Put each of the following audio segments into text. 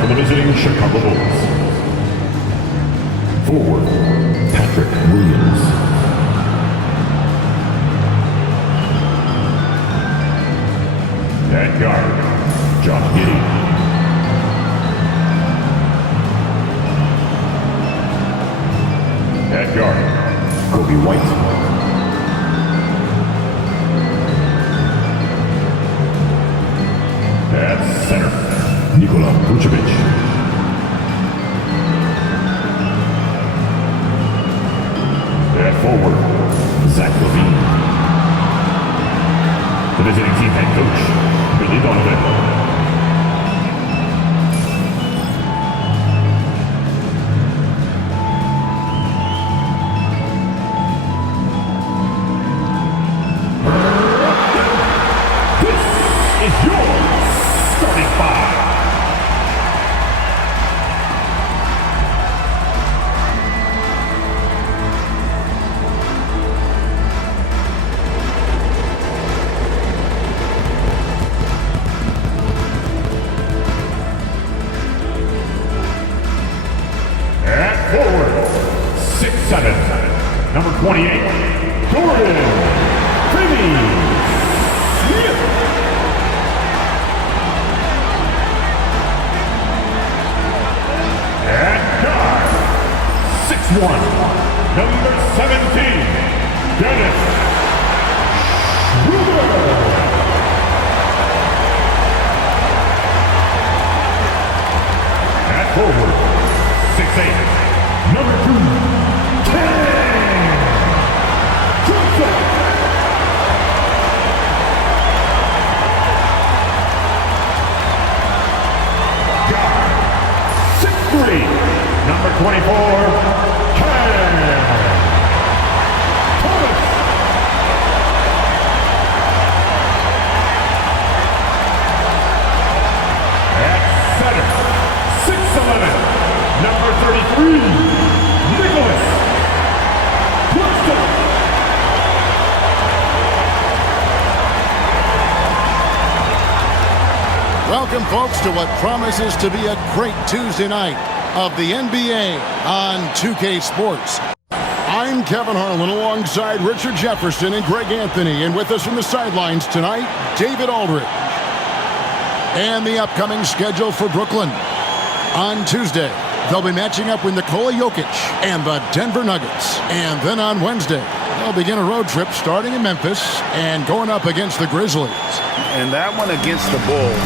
for the visiting Chicago Bulls. Forward, Patrick Williams. At guard, Josh Giddey. At guard, Kobe White. At center, Nikola Vucevic. At forward, Zach LaVine. The visiting team head coach, Billy Donovan. This is your starting five. Forward, 6'7", number 28, Jordan Finney-Smith. At guard, 6'1", number 17, Dennis Schroeder. At forward, 6'8", number 2, Katangos. Guard, 6'3", number 24, Thomas. At center, 6'11", number 33, Nicholas Claxton. Welcome, folks, to what promises to be a great Tuesday night of the NBA on 2K Sports. I'm Kevin Harlan alongside Richard Jefferson and Greg Anthony, and with us from the sidelines tonight, David Aldridge. And the upcoming schedule for Brooklyn. On Tuesday, they'll be matching up with Nikola Jokic and the Denver Nuggets. And then on Wednesday, they'll begin a road trip starting in Memphis and going up against the Grizzlies. And that one against the Bulls,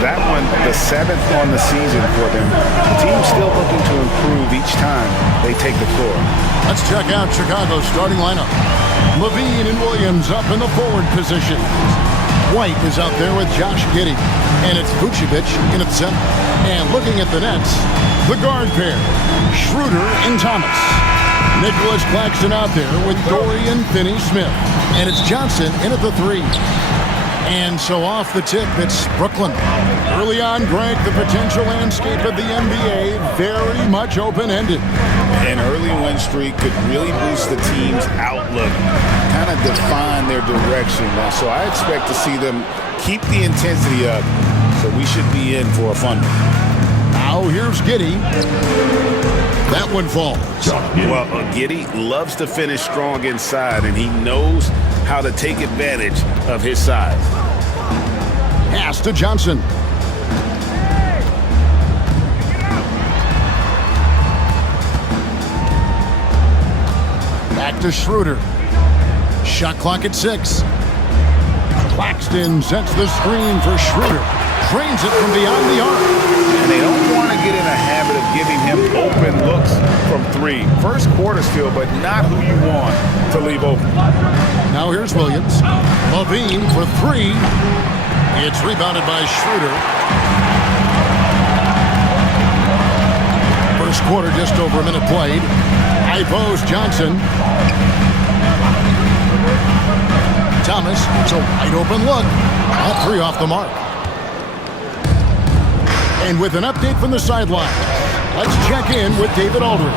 that one, the 7th on the season for them. The team's still looking to improve each time they take the floor. Let's check out Chicago's starting lineup. LaVine and Williams up in the forward position. White is out there with Josh Giddey. And it's Vucevic in at center. And looking at the Nets, the guard pair, Schroeder and Thomas. Nicholas Claxton out there with Dorian Finney-Smith. And it's Johnson in at the 3. And so off the tip, it's Brooklyn. Early on, Greg, the potential landscape of the NBA very much open-ended. An early win streak could really boost the team's outlook, kind of define their direction. So I expect to see them keep the intensity up. So we should be in for a fun one. Now here's Giddey. That one falls. Well, Giddey loves to finish strong inside, and he knows how to take advantage of his size. Pass to Johnson. Back to Schroeder. Shot clock at 6. Claxton sets the screen for Schroeder. Drains it from beyond the arc. And they don't want to get in a habit of giving him open looks from 3. First quarter still, but not who you want to leave open. Now here's Williams. LaVine for 3. It's rebounded by Schroeder. First quarter, just over a minute played. High post, Johnson. Thomas, it's a wide open look. All 3 off the mark. And with an update from the sideline, let's check in with David Aldridge.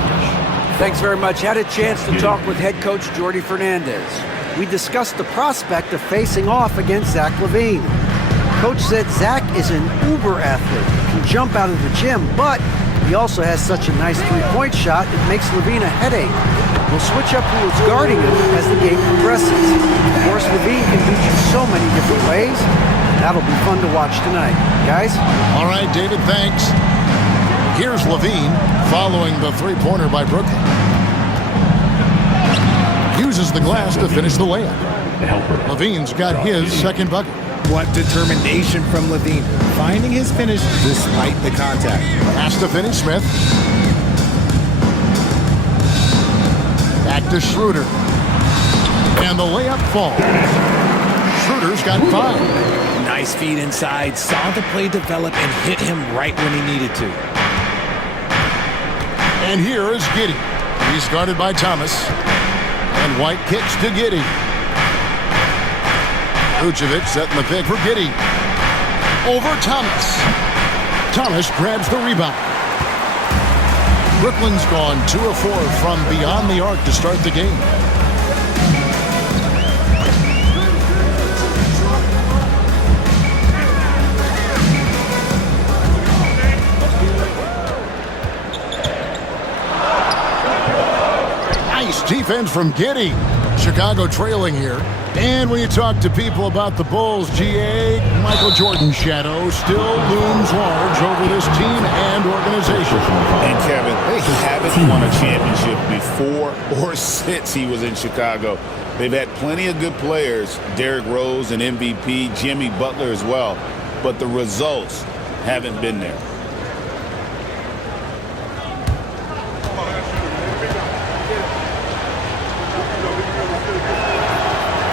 Thanks very much. Had a chance to talk with head coach Jordi Fernandez. We discussed the prospect of facing off against Zach LaVine. Coach said Zach is an uber athlete, can jump out of the gym, but he also has such a nice three-point shot, it makes Levine a headache. We'll switch up who is guarding him as the game progresses. Of course, Levine can beat you so many different ways. That'll be fun to watch tonight. Guys? All right, David, thanks. Here's Levine following the three-pointer by Brooklyn. Uses the glass to finish the layup. Levine's got his second bucket. What determination from Levine, finding his finish despite the contact. Pass to Finney-Smith. Back to Schroeder. And the layup falls. Schroeder's got 5. Nice feed inside, saw the play develop and hit him right when he needed to. And here is Giddey. He's guarded by Thomas. And White kicks to Giddey. Vucevic setting the pick for Giddey. Over Thomas. Thomas grabs the rebound. Brooklyn's gone 2 of 4 from beyond the arc to start the game. Nice defense from Giddey. Chicago trailing here. And when you talk to people about the Bulls, GA, Michael Jordan's shadow still looms large over this team and organization. And Kevin, they haven't won a championship before or since he was in Chicago. They've had plenty of good players, Derrick Rose, an MVP, Jimmy Butler as well, but the results haven't been there.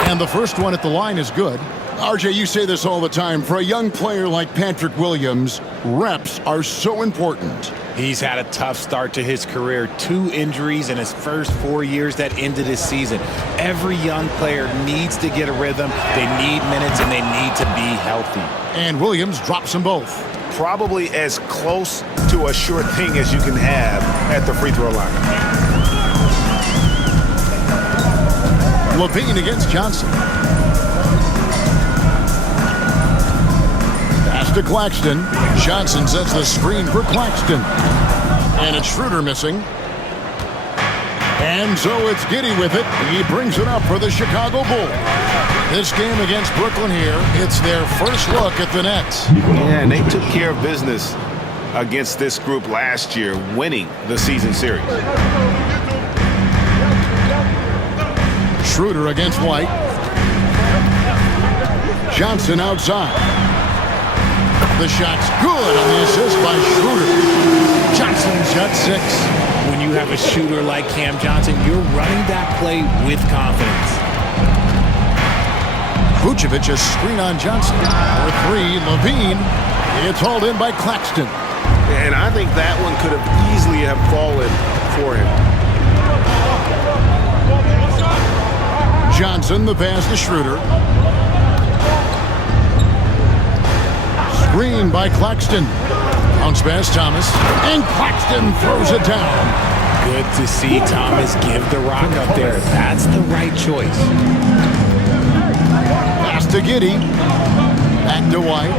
And the first one at the line is good. RJ, you say this all the time. For a young player like Patrick Williams, reps are so important. He's had a tough start to his career. 2 injuries in his first 4 years that ended his season. Every young player needs to get a rhythm. They need minutes, and they need to be healthy. And Williams drops them both. Probably as close to a sure thing as you can have at the free throw line. Levine against Johnson. Pass to Claxton. Johnson sets the screen for Claxton. And it's Schroeder missing. And so it's Giddey with it. He brings it up for the Chicago Bulls. This game against Brooklyn here, it's their first look at the Nets. Yeah, and they took care of business against this group last year, winning the season series. Schroeder against White. Johnson outside. The shot's good on the assist by Schroeder. Johnson's got 6. When you have a shooter like Cam Johnson, you're running that play with confidence. Vucevic a screen on Johnson. For 3, Levine. It's hauled in by Claxton. And I think that one could have easily have fallen for him. Johnson, the pass to Schroeder. Screen by Claxton. Bounce pass Thomas. And Claxton throws it down. Good to see Thomas give the rock up there. That's the right choice. Pass to Giddey. Back to White.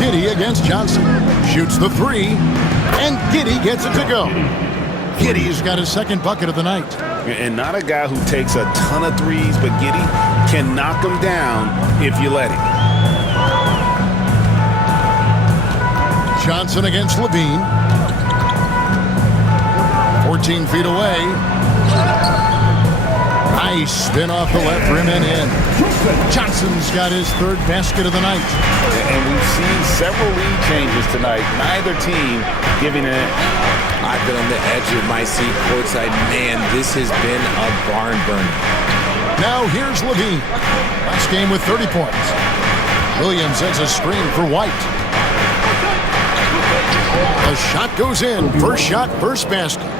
Giddey against Johnson. Shoots the 3. And Giddey gets it to go. Giddey's got his second bucket of the night. And not a guy who takes a ton of threes, but Giddey can knock them down if you let him. Johnson against Levine. 14 feet away. Nice spin off the left rim and in. Johnson's got his third basket of the night. And we've seen several lead changes tonight. Neither team giving it. I've been on the edge of my seat courtside. Man, this has been a barn burner. Now here's Levine. Last game with 30 points. Williams sets a screen for White. The shot goes in. First shot, first basket.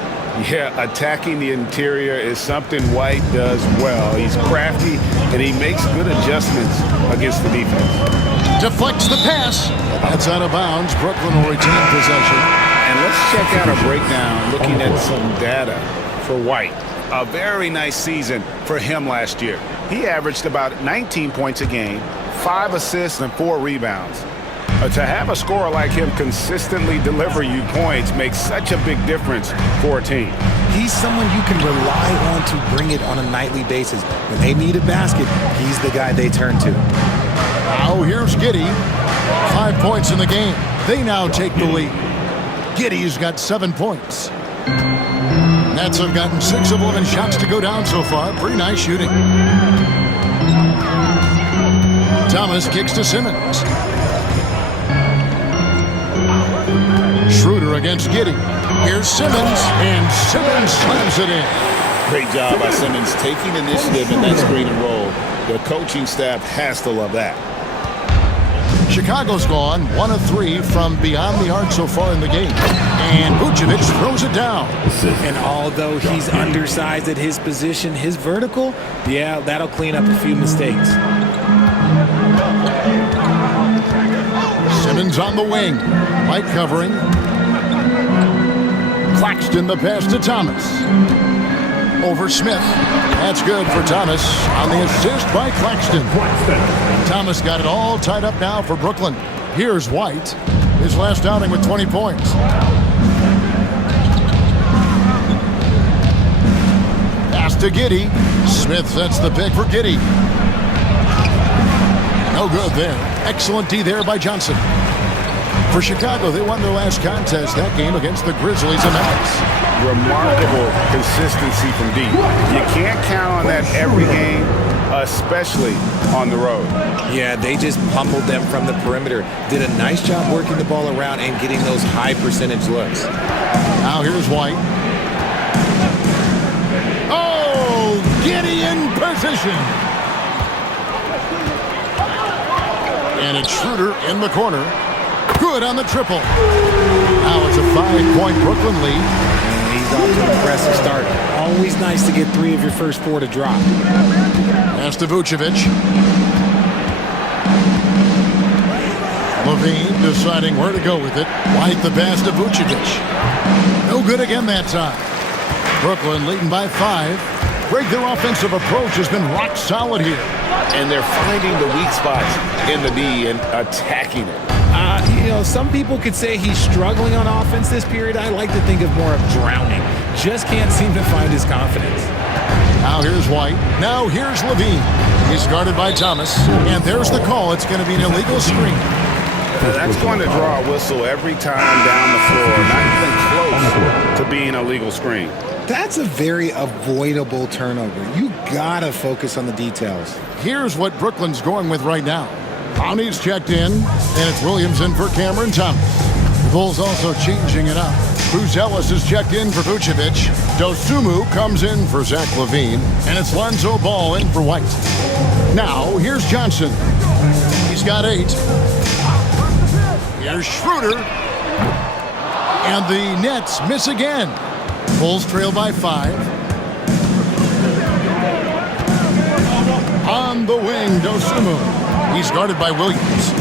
Yeah, attacking the interior is something White does well. He's crafty, and he makes good adjustments against the defense. Deflects the pass. That's out of bounds. Brooklyn will retain possession. And let's check out a breakdown looking at some data for White. a very nice season for him last year. He averaged about 19 points a game, 5 assists, and 4 rebounds. To have a scorer like him consistently deliver you points makes such a big difference for a team. He's someone you can rely on to bring it on a nightly basis. When they need a basket, he's the guy they turn to. Now here's Giddey. 5 points in the game. They now take the lead. Giddey's got 7 points. Nets have gotten 6 of 11 shots to go down so far. Pretty nice shooting. Thomas kicks to Simmons. Schroeder against Giddey. Here's Simmons, and Simmons slams it in. Great job by Simmons taking initiative in that screen and roll. The coaching staff has to love that. Chicago's gone 1 of 3 from beyond the arc so far in the game. And Vucevic throws it down. And although he's undersized at his position, his vertical, yeah, that'll clean up a few mistakes. Simmons on the wing. White covering. Claxton the pass to Thomas. Over Smith. That's good for Thomas on the assist by Claxton. Thomas got it all tied up now for Brooklyn. Here's White. His last outing with 20 points. Pass to Giddey. Smith sets the pick for Giddey. No good there. Excellent D there by Johnson. For Chicago, they won their last contest that game against the Grizzlies in Memphis. Remarkable consistency from deep. You can't count on that every game, especially on the road. Yeah, they just pummeled them from the perimeter. Did a nice job working the ball around and getting those high percentage looks. Now here's White. Oh, Giddey in position. And it's Schroeder in the corner. Good on the triple. Now it's a 5-point Brooklyn lead. And he's off to an impressive start. Always nice to get 3 of your first 4 to drop. Pass to Vucevic. Levine deciding where to go with it. White the pass to Vucevic. No good again that time. Brooklyn leading by 5. Greg, their offensive approach has been rock solid here. And they're finding the weak spots in the D and attacking it. You know, some people could say he's struggling on offense this period. I like to think of more of drowning. Just can't seem to find his confidence. Now here's White. Now here's Levine. He's guarded by Thomas. And there's the call. It's going to be an illegal screen. That's going to draw a whistle every time down the floor. Not even close to being a legal screen. That's a very avoidable turnover. You gotta focus on the details. Here's what Brooklyn's going with right now. Conley's checked in, and it's Williams in for Cameron Thomas. The Bulls also changing it up. Bruce Ellis is checked in for Vucevic. Dosunmu comes in for Zach LaVine, and it's Lonzo Ball in for White. Now, here's Johnson. He's got 8. Here's Schroeder. And the Nets miss again. Bulls trail by 5. On the wing, Dosunmu. He's guarded by Williams.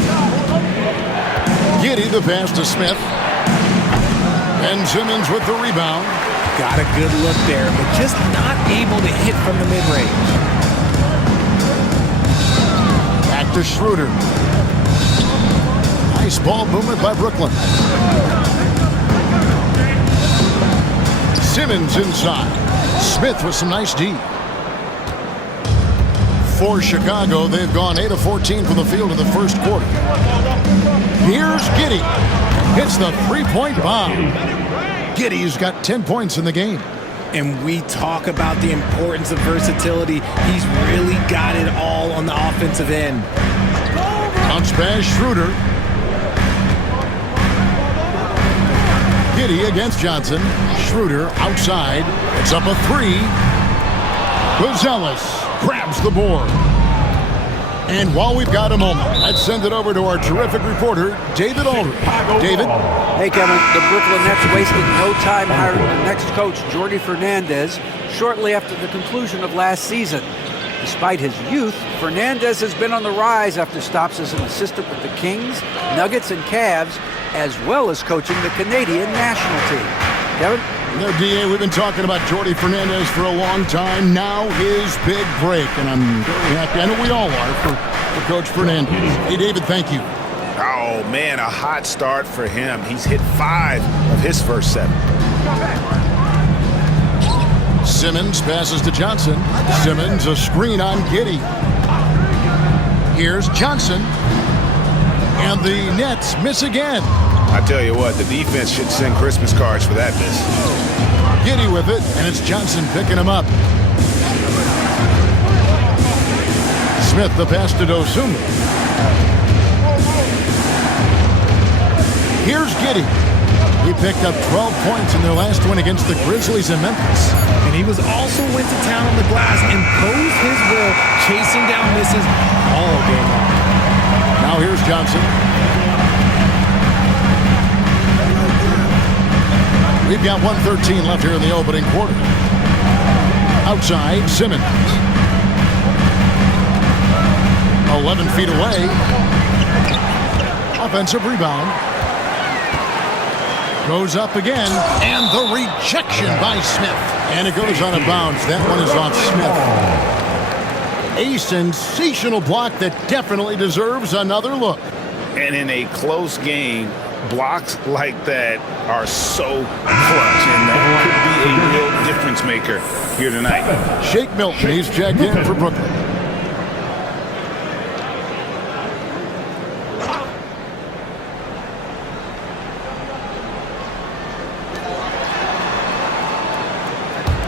Giddey the pass to Smith. And Simmons with the rebound. Got a good look there, but just not able to hit from the mid-range. Back to Schroeder. Nice ball movement by Brooklyn. Simmons inside. Smith with some nice D. For Chicago, they've gone 8 of 14 from the field in the first quarter. Here's Giddey. Hits the 3-point bomb. Giddey's got 10 points in the game. And we talk about the importance of versatility. He's really got it all on the offensive end. Bounce pass, Schroeder. Giddey against Johnson. Schroeder outside. It's up a 3. Gonzalez grabs the board. And while we've got a moment, let's send it over to our terrific reporter, David Aldridge. David? Hey, Kevin. The Brooklyn Nets wasted no time hiring their next coach, Jordi Fernandez, shortly after the conclusion of last season. Despite his youth, Fernandez has been on the rise after stops as an assistant with the Kings, Nuggets, and Cavs, as well as coaching the Canadian national team. Kevin? No, DA, we've been talking about Jordi Fernandez for a long time. Now his big break, and I'm very happy. I know we all are for Coach Fernandez. Hey, David, thank you. Oh, man, a hot start for him. He's hit 5 of his first 7. Simmons passes to Johnson. Simmons, a screen on Giddey. Here's Johnson. And the Nets miss again. I tell you what, the defense should send Christmas cards for that miss. Giddey with it, and it's Johnson picking him up. Smith, the pass to Dosunmu. Here's Giddey. He picked up 12 points in their last win against the Grizzlies in Memphis. And he was also went to town on the glass, imposed his will, chasing down misses all game long. Now here's Johnson. We've got 1:13 left here in the opening quarter. Outside, Simmons. 11 feet away. Offensive rebound. Goes up again, and the rejection by Smith. And it goes on a bounce. That one is off Smith. A sensational block that definitely deserves another look. And in a close game, blocks like that are so clutch, and that could be a real difference maker here tonight. Shake Milton, he's checked in for Brooklyn.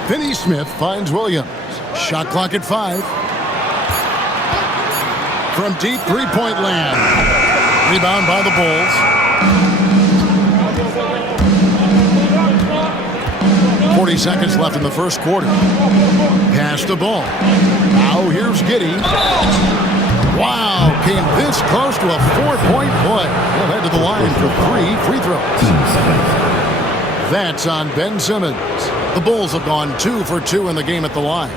Finney Smith finds Williams. Shot clock at 5. From deep three-point land. Rebound by the Bulls. 40 seconds left in the first quarter. Pass the ball. Now here's Giddey. Wow, came this close to a 4-point play. He'll head to the line for 3 free throws. That's on Ben Simmons. The Bulls have gone 2 for 2 in the game at the line.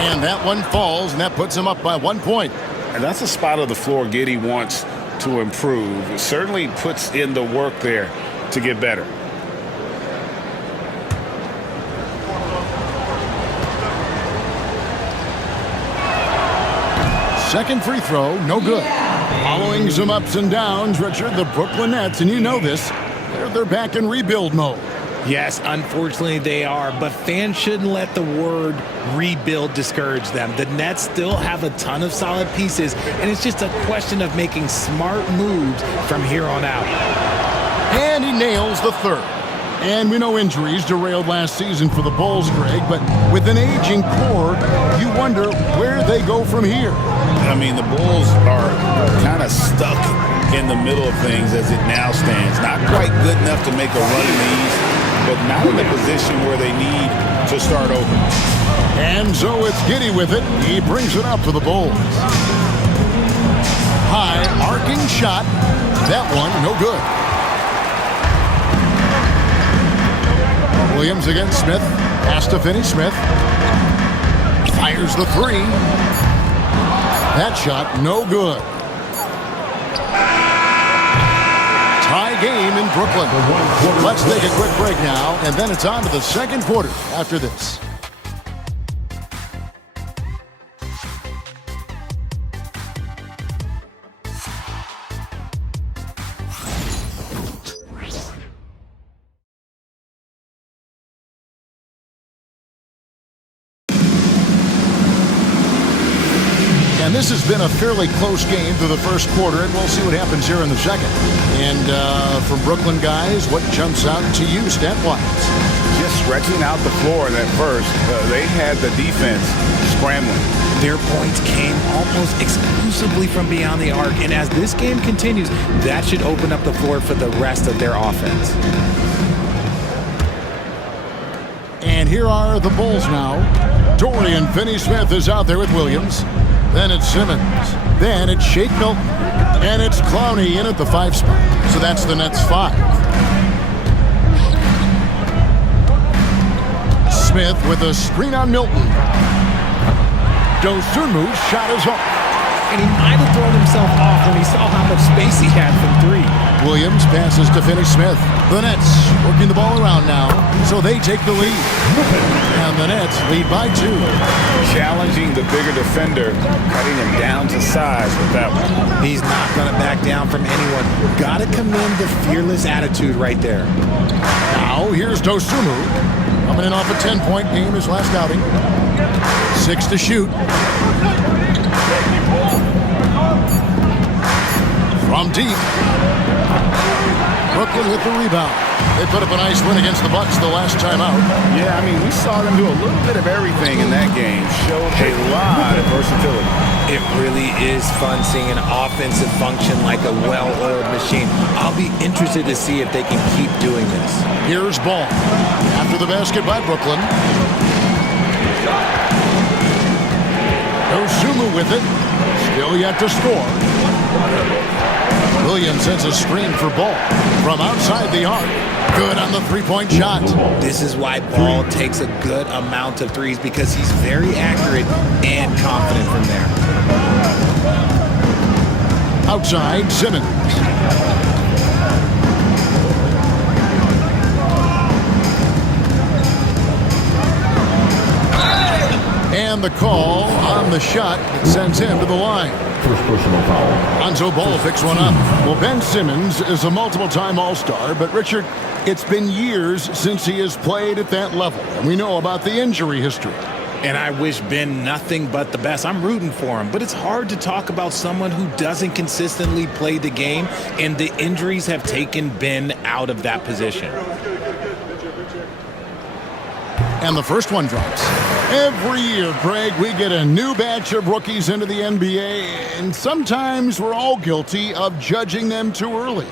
And that one falls, and that puts him up by 1 point. And that's a spot of the floor Giddey wants to improve. It certainly puts in the work there to get better. Second free throw, no good. Following some ups and downs, Richard, the Brooklyn Nets, and you know this, they're back in rebuild mode. Yes, unfortunately they are, but fans shouldn't let the word rebuild discourage them. The Nets still have a ton of solid pieces, and it's just a question of making smart moves from here on out. And he nails the third. And we know injuries derailed last season for the Bulls, Greg, but with an aging core, you wonder where they go from here. I mean, the Bulls are kind of stuck in the middle of things as it now stands. Not quite good enough to make a run in the East, but not in a position where they need to start over. And so it's Giddey with it. He brings it up for the Bulls. High arcing shot. That one, no good. Williams against Smith. Pass to Finney Smith. Fires the 3. That shot, no good. Tie game in Brooklyn. Let's take a quick break now, and then it's on to the second quarter after this. And this has been a fairly close game through the first quarter, and we'll see what happens here in the second. And from Brooklyn guys, what jumps out to you stat-wise? Just stretching out the floor in that first. They had the defense scrambling. Their points came almost exclusively from beyond the arc, and as this game continues, that should open up the floor for the rest of their offense. And here are the Bulls now. Dorian Finney-Smith is out there with Williams. Then it's Simmons. Then it's Shake Milton. And it's Clowney in at the 5 spot. So that's the Nets 5. Smith with a screen on Milton. Dosunmu's shot is off. And he might have thrown himself off when he saw how much space he had from three. Williams passes to Finney-Smith. The Nets working the ball around now, so they take the lead. And the Nets lead by 2. Challenging the bigger defender, cutting him down to size with that one. He's not going to back down from anyone. Got to commend the fearless attitude right there. Now here's Dosunmu. Coming in off a 10-point game his last outing. 6 to shoot. From deep. Brooklyn with the rebound. They put up a nice win against the Bucks the last time out. Yeah, I mean, we saw them do a little bit of everything in that game. Showed a lot of versatility. It really is fun seeing an offensive function like a well-oiled machine. I'll be interested to see if they can keep doing this. Here's Ball. After the basket by Brooklyn. Dosunmu with it. Still yet to score. Williams sends a screen for Ball from outside the arc. Good on the three-point shot. This is why Ball takes a good amount of threes, because he's very accurate and confident from there. Outside, Simmons. And the call on the shot that sends him to the line. First personal foul. Lonzo Ball picks one up. Well, Ben Simmons is a multiple-time All-Star, but Richard, it's been years since he has played at that level, and we know about the injury history. And I wish Ben nothing but the best. I'm rooting for him, but it's hard to talk about someone who doesn't consistently play the game, and the injuries have taken Ben out of that position. And the first one drops. Every year, Greg, we get a new batch of rookies into the NBA, and sometimes we're all guilty of judging them too early.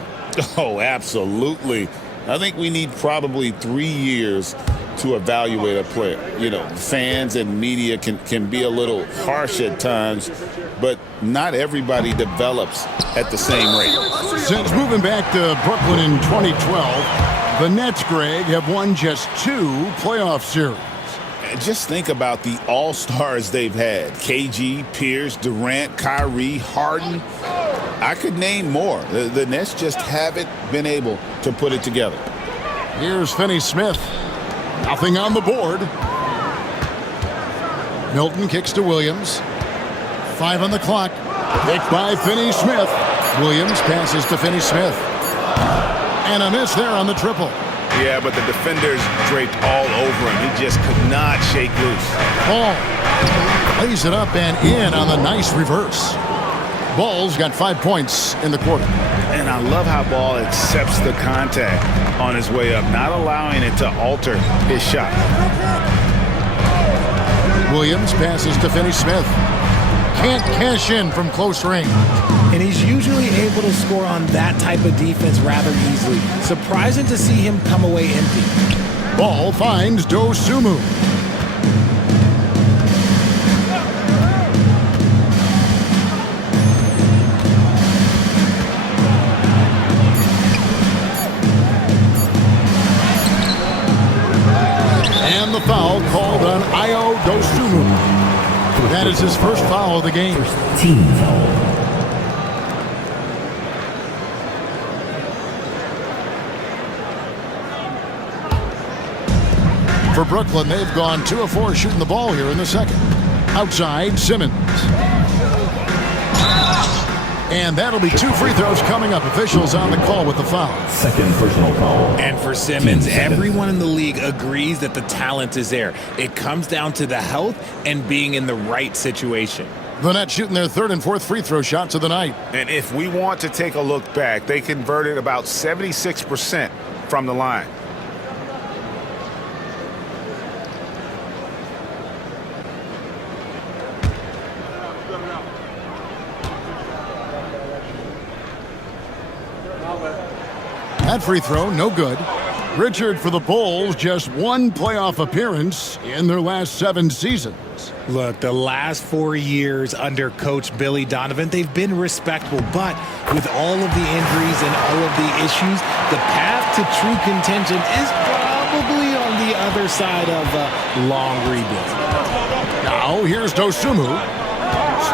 Oh, absolutely. I think we need probably 3 years to evaluate a player. You know, fans and media can be a little harsh at times, but not everybody develops at the same rate. Since moving back to Brooklyn in 2012, the Nets, Greg, have won just 2 playoff series. Just think about the all-stars they've had. KG, Pierce, Durant, Kyrie, Harden. I could name more. The Nets just haven't been able to put it together. Here's Finney-Smith. Nothing on the board. Milton kicks to Williams. 5 on the clock. Picked by Finney-Smith. Williams passes to Finney-Smith. And a miss there on the triple. Yeah, but the defenders draped all over him. He just could not shake loose. Ball lays it up and in on the nice reverse. Ball's got 5 points in the quarter. And I love how Ball accepts the contact on his way up, not allowing it to alter his shot. Williams passes to Finney-Smith. Can't cash in from close range. And he's usually able to score on that type of defense rather easily. Surprising to see him come away empty. Ball finds Dosunmu. And the foul called on Ayo Dosunmu. That is his first foul of the game. First team foul. For Brooklyn, they've gone 2 of 4 shooting the ball here in the second. Outside, Simmons. And that'll be 2 free throws coming up. Officials on the call with the foul. Second personal foul. And for Simmons, everyone in the league agrees that the talent is there. It comes down to the health and being in the right situation. The Nets shooting their 3rd and 4th free throw shots of the night. And if we want to take a look back, they converted about 76% from the line. That free throw, no good. Richard, for the Bulls, just 1 playoff appearance in their last 7 seasons. Look, the last 4 years under Coach Billy Donovan, they've been respectable. But with all of the injuries and all of the issues, the path to true contention is probably on the other side of a long rebuild. Now here's Dosunmu,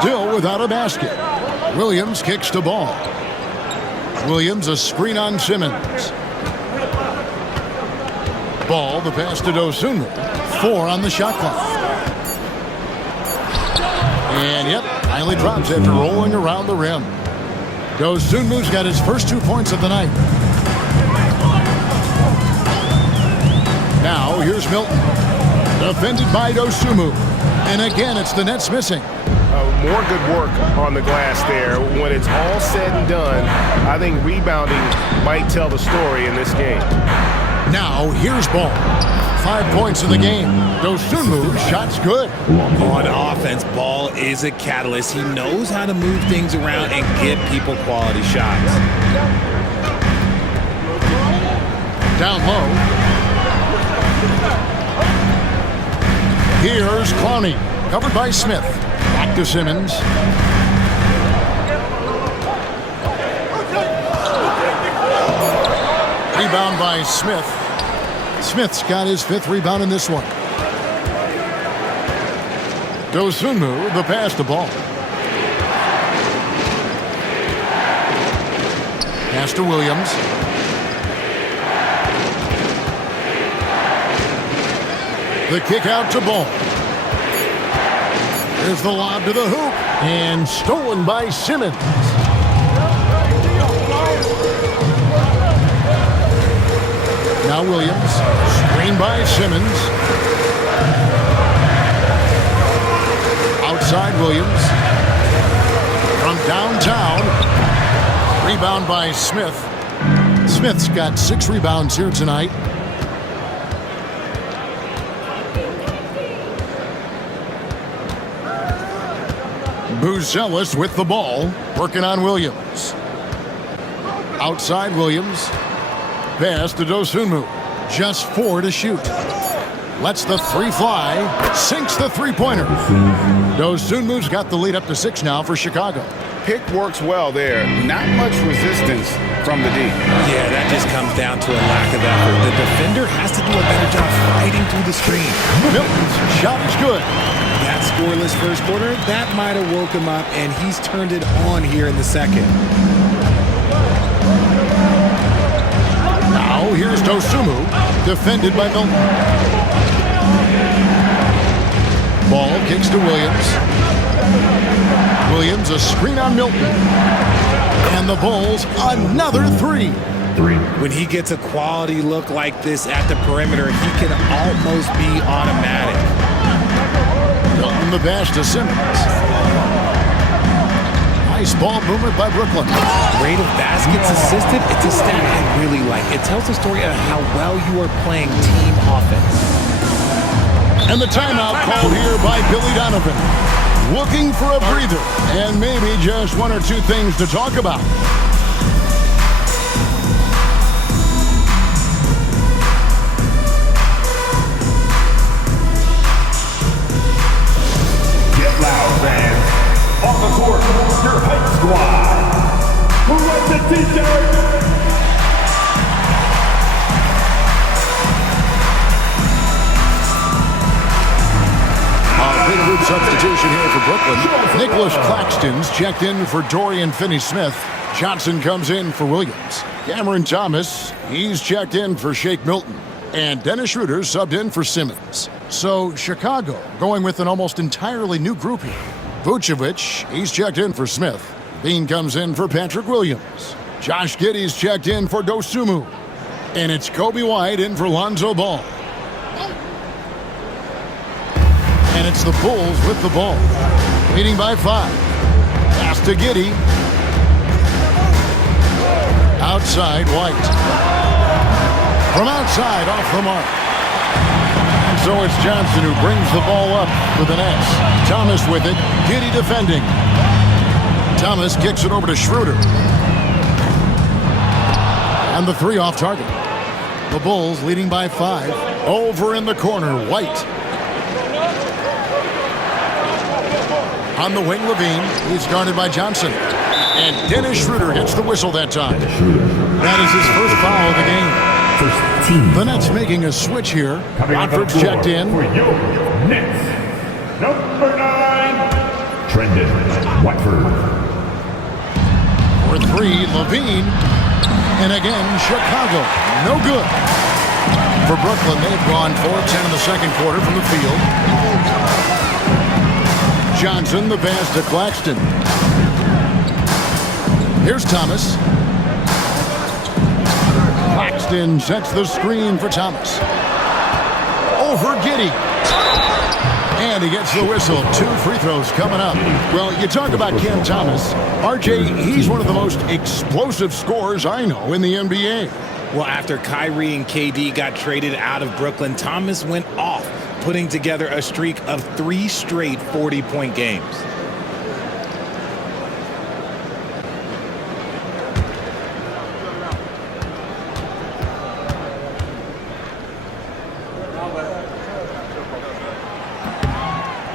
still without a basket. Williams kicks the ball. Williams a screen on Simmons. Ball, the pass to Dosunmu. 4 on the shot clock. And yep, finally drops after rolling around the rim. Dosunmu's got his first 2 points of the night. Now here's Milton, defended by Dosunmu. And again, it's the Nets missing. More good work on the glass there. When it's all said and done, I think rebounding might tell the story in this game. Now here's Ball. 5 points in the game. Dosunmu, shot's good. On offense, Ball is a catalyst. He knows how to move things around and get people quality shots. Down low. Here's Clowney, covered by Smith. Back to Simmons. Rebound by Smith. Smith's got his 5th rebound in this one. Dosunmu, the pass to Ball. Pass to Williams. The kick out to Ball. There's the lob to the hoop. And stolen by Simmons. Now Williams. Screen by Simmons. Outside Williams. From downtown. Rebound by Smith. Smith's got 6 rebounds here tonight. Buzelis with the ball, working on Williams. Outside Williams. Pass to Dosunmu. Just 4 to shoot. Lets the 3 fly. Sinks the 3-pointer. Dosunmu's got the lead up to 6 now for Chicago. Pick works well there. Not much resistance from the D. Yeah, that just comes down to a lack of effort. The defender has to do a better job fighting through the screen. Milton's shot is good. That scoreless first quarter, that might have woke him up, and he's turned it on here in the second. Now here's Dosunmu, defended by Milton. Ball kicks to Williams. Williams a screen on Milton. And the Bulls another 3. When he gets a quality look like this at the perimeter, he can almost be automatic. Milton the pass to Simmons. Nice ball movement by Brooklyn. Rate of baskets assisted, it's a stat I really like. It tells the story of how well you are playing team offense. And the timeout called here by Billy Donovan. Looking for a breather and maybe just 1 or 2 things to talk about. Get loud, fans. On the court, your hype squad. Who wants the t-shirt? Big group substitution here for Brooklyn. Nicholas Claxton's checked in for Dorian Finney-Smith. Johnson comes in for Williams. Cameron Thomas, he's checked in for Shake Milton. And Dennis Schroeder subbed in for Simmons. So Chicago going with an almost entirely new group here. Vucevic, he's checked in for Smith. Bean comes in for Patrick Williams. Josh Giddey's checked in for Dosunmu. And it's Kobe White in for Lonzo Ball. And it's the Bulls with the ball. Leading by 5. Pass to Giddey. Outside, White. From outside, off the mark. And so it's Johnson who brings the ball up for the Nets. Thomas with it. Giddey defending. Thomas kicks it over to Schroeder. And the 3 off target. The Bulls leading by 5. Over in the corner, White. On the wing, Levine. He's guarded by Johnson. And Dennis Schroeder gets the whistle that time. That is his first foul of the game. First team. The Nets making a switch here. Coming on the Watford's floor checked in. for York Knicks. Number 9, Trendon Watford. For 3, Levine. And again, Chicago. No good. For Brooklyn, they've gone 4-10 in the second quarter from the field. Johnson, the pass to Claxton. Here's Thomas. Claxton sets the screen for Thomas. Over Giddey. And he gets the whistle. 2 free throws coming up. Well, you talk about Cam Thomas. RJ, he's one of the most explosive scorers I know in the NBA. Well, after Kyrie and KD got traded out of Brooklyn, Thomas went off, putting together a streak of 3 straight 40-point games.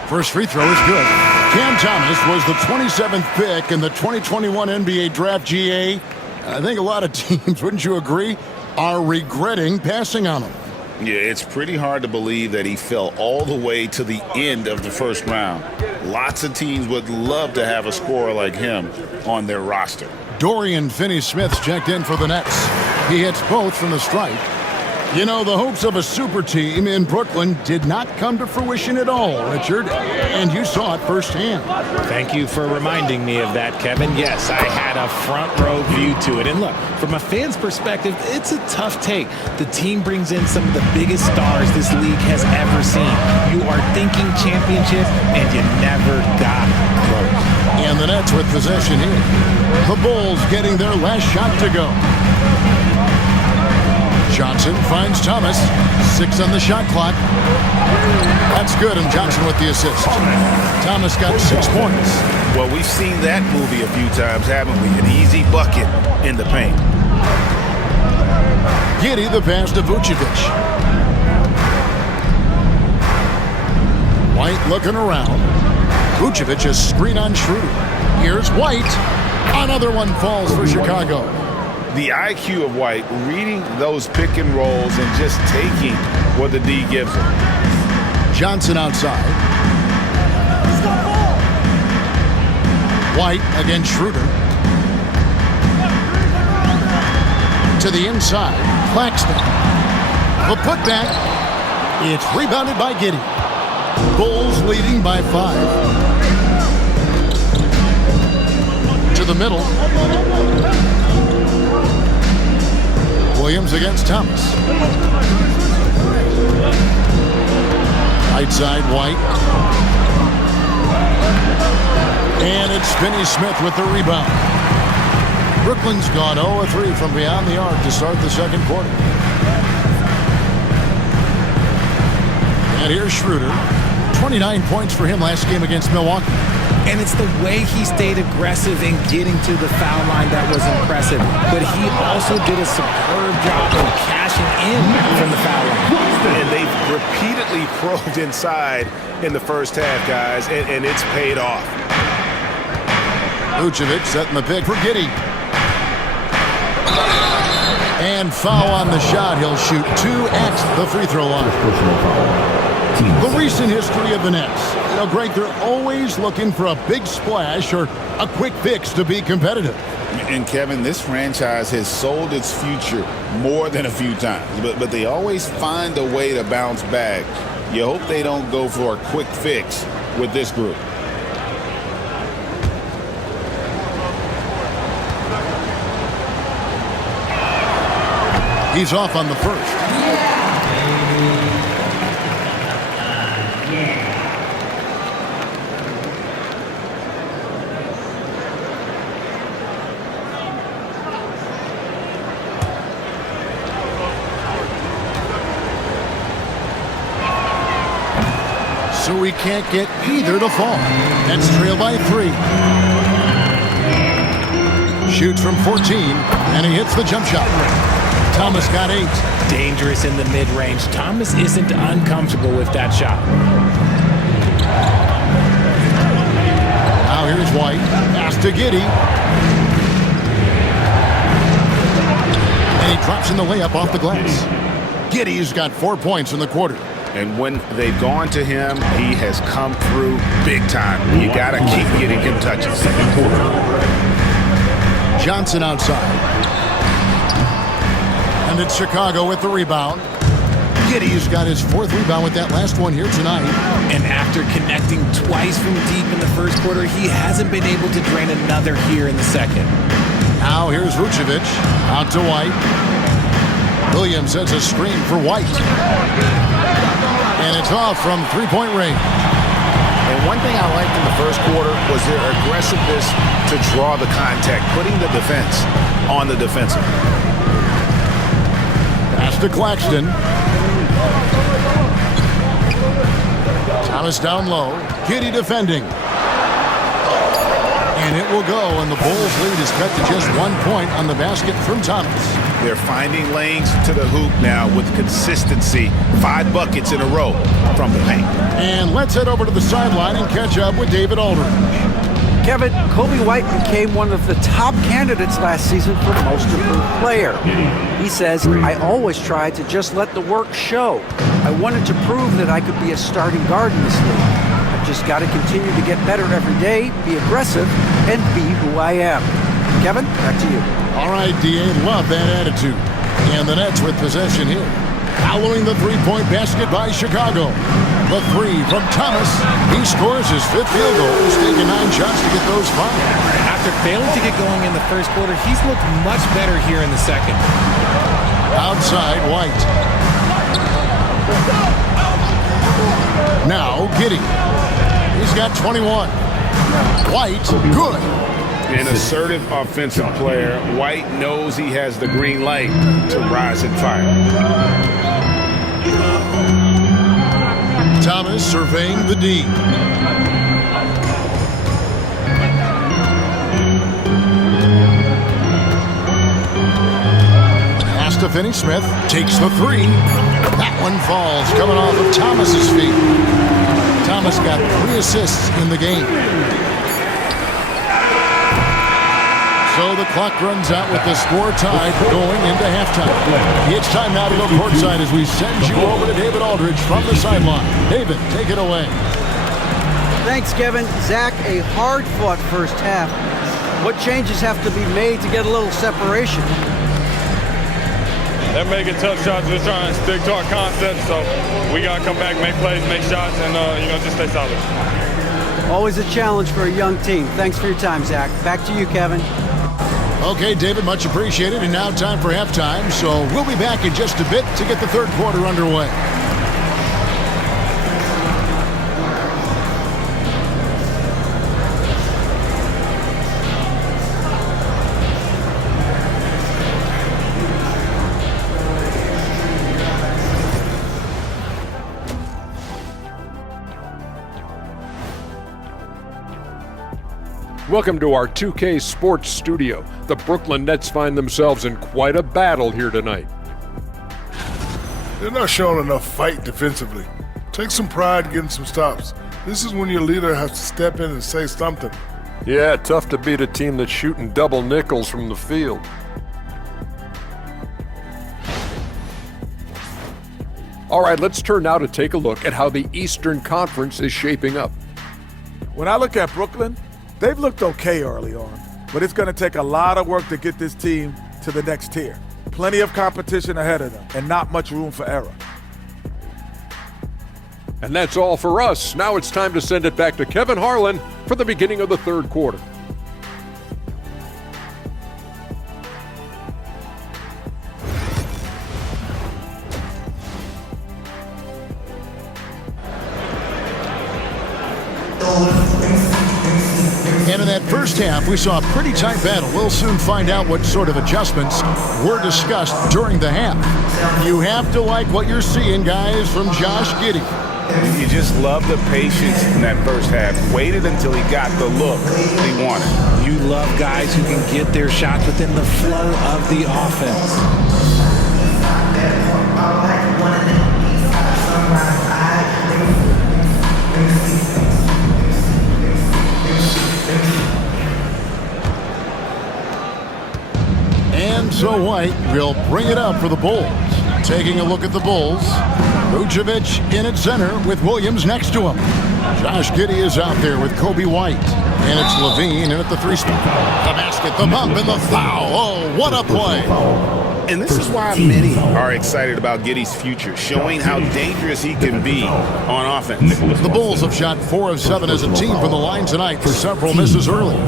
First free throw is good. Cam Thomas was the 27th pick in the 2021 NBA Draft. GA. I think a lot of teams, wouldn't you agree, are regretting passing on him. Yeah, it's pretty hard to believe that he fell all the way to the end of the first round. Lots of teams would love to have a scorer like him on their roster. Dorian Finney-Smith's checked in for the Nets. He hits both from the stripe. You know, the hopes of a super team in Brooklyn did not come to fruition at all, Richard, and you saw it firsthand. Thank you for reminding me of that, Kevin. Yes, I had a front row view to it. And look, from a fan's perspective, it's a tough take. The team brings in some of the biggest stars this league has ever seen. You are thinking championship, and you never got close. And the Nets with possession here. The Bulls getting their last shot to go. Johnson finds Thomas. 6 on the shot clock. That's good, and Johnson with the assist. Thomas got 6 points. Well, we've seen that movie a few times, haven't we? An easy bucket in the paint. Giddey the pass to Vucevic. White looking around. Vucevic a screen on Schroeder. Here's White. Another one falls for Chicago. The IQ of White, reading those pick and rolls and just taking what the D gives him. Johnson outside. White against Schroeder. To the inside. Claxton. The putback. It's rebounded by Giddey. Bulls leading by 5. To the middle. Williams against Thomas. Right side, White. And it's Finney-Smith with the rebound. Brooklyn's gone 0-3 from beyond the arc to start the second quarter. And here's Schroeder. 29 points for him last game against Milwaukee. And it's the way he stayed aggressive in getting to the foul line that was impressive. But he also did a superb job of cashing in from the foul line. And they've repeatedly probed inside in the first half, guys, and it's paid off. Vucevic setting the pick for Giddey. And foul on the shot. He'll shoot 2 at the free throw line. The recent history of the Nets. You know, Greg, they're always looking for a big splash or a quick fix to be competitive. And Kevin, this franchise has sold its future more than a few times, but they always find a way to bounce back. You hope they don't go for a quick fix with this group. He's off on the first. So we can't get either to fall. Nets trail by 3. Shoots from 14, and he hits the jump shot. Thomas got 8. Dangerous in the mid-range. Thomas isn't uncomfortable with that shot. Now here's White. Pass to Giddey. And And he drops in the layup off the glass. Giddey's got 4 points in the quarter. And when they've gone to him, he has come through big time. You got to keep getting him touches. Johnson outside. And it's Chicago with the rebound. Giddey's got his 4th rebound with that last one here tonight. And after connecting twice from deep in the first quarter, he hasn't been able to drain another here in the second. Now here's Vucevic out to White. Williams sets a screen for White. And it's off from three-point range. And one thing I liked in the first quarter was their aggressiveness to draw the contact, putting the defense on the defensive. Pass to Claxton. Thomas down low. Giddey defending. And it will go, and the Bulls' lead is cut to just 1 point on the basket from Thomas. They're finding lanes to the hoop now with consistency. 5 buckets in a row from the paint. And let's head over to the sideline and catch up with David Aldridge. Kevin, Kobe White became one of the top candidates last season for Most Improved Player. He says, I always tried to just let the work show. I wanted to prove that I could be a starting guard in this league. I've just got to continue to get better every day, be aggressive, and be who I am. Kevin, back to you. All right, D.A., love that attitude. And the Nets with possession here. Following the three-point basket by Chicago. The three from Thomas. He scores his 5th field goal. He's taken 9 shots to get those 5. After failing to get going in the first quarter, he's looked much better here in the second. Outside, White. Now, Giddey. He's got 21. White, good. An assertive offensive player. White knows he has the green light to rise and fire. Thomas surveying the D. Pass to Finney-Smith. Takes the 3. That one falls, coming off of Thomas's feet. Thomas got 3 assists in the game. So the clock runs out with the score tied going into halftime. It's time now to go courtside as we send you over to David Aldridge from the sideline. David, take it away. Thanks, Kevin. Zach, a hard-fought first half. What changes have to be made to get a little separation? They're making tough shots. We're trying to stick to our concept, so we got to come back, make plays, make shots, and just stay solid. Always a challenge for a young team. Thanks for your time, Zach. Back to you, Kevin. Okay, David, much appreciated. And now time for halftime. So we'll be back in just a bit to get the third quarter underway. Welcome to our 2K Sports Studio. The Brooklyn Nets find themselves in quite a battle here tonight. They're not showing enough fight defensively. Take some pride in getting some stops. This is when your leader has to step in and say something. Yeah, tough to beat a team that's shooting double nickels from the field. All right, let's turn now to take a look at how the Eastern Conference is shaping up. When I look at Brooklyn, they've looked okay early on, but it's going to take a lot of work to get this team to the next tier. Plenty of competition ahead of them and not much room for error. And that's all for us. Now it's time to send it back to Kevin Harlan for the beginning of the third quarter. And in that first half, we saw a pretty tight battle. We'll soon find out what sort of adjustments were discussed during the half. You have to like what you're seeing, guys, from Josh Giddey. You just love the patience in that first half. Waited until he got the look he wanted. You love guys who can get their shots within the flow of the offense. So White will bring it up for the Bulls. Taking a look at the Bulls. Vucevic in at center with Williams next to him. Josh Giddey is out there with Kobe White. And it's Levine in at the 3 spot. The basket, the bump, and the foul. Oh, what a play. And this is why many are excited about Giddey's future, showing how dangerous he can be on offense. The Bulls have shot 4 of 7 as a team from the line tonight for several misses early.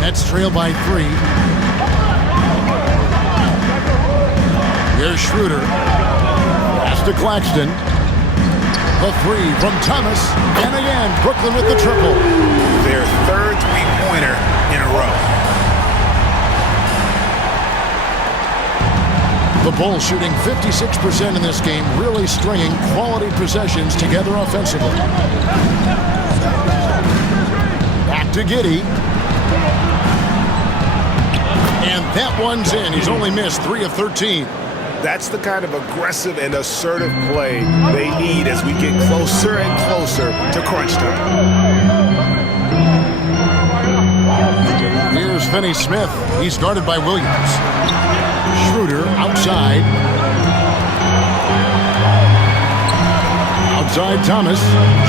Nets trail by 3. Here's Schroeder. Pass to Claxton. The 3 from Thomas. And again, Brooklyn with the triple. Their third three-pointer in a row. The Bulls shooting 56% in this game, really stringing quality possessions together offensively. Back to Giddey. And that one's in. He's only missed 3 of 13. That's the kind of aggressive and assertive play they need as we get closer and closer to crunch time. Here's Finney Smith. He's guarded by Williams. Schroeder outside. Outside Thomas.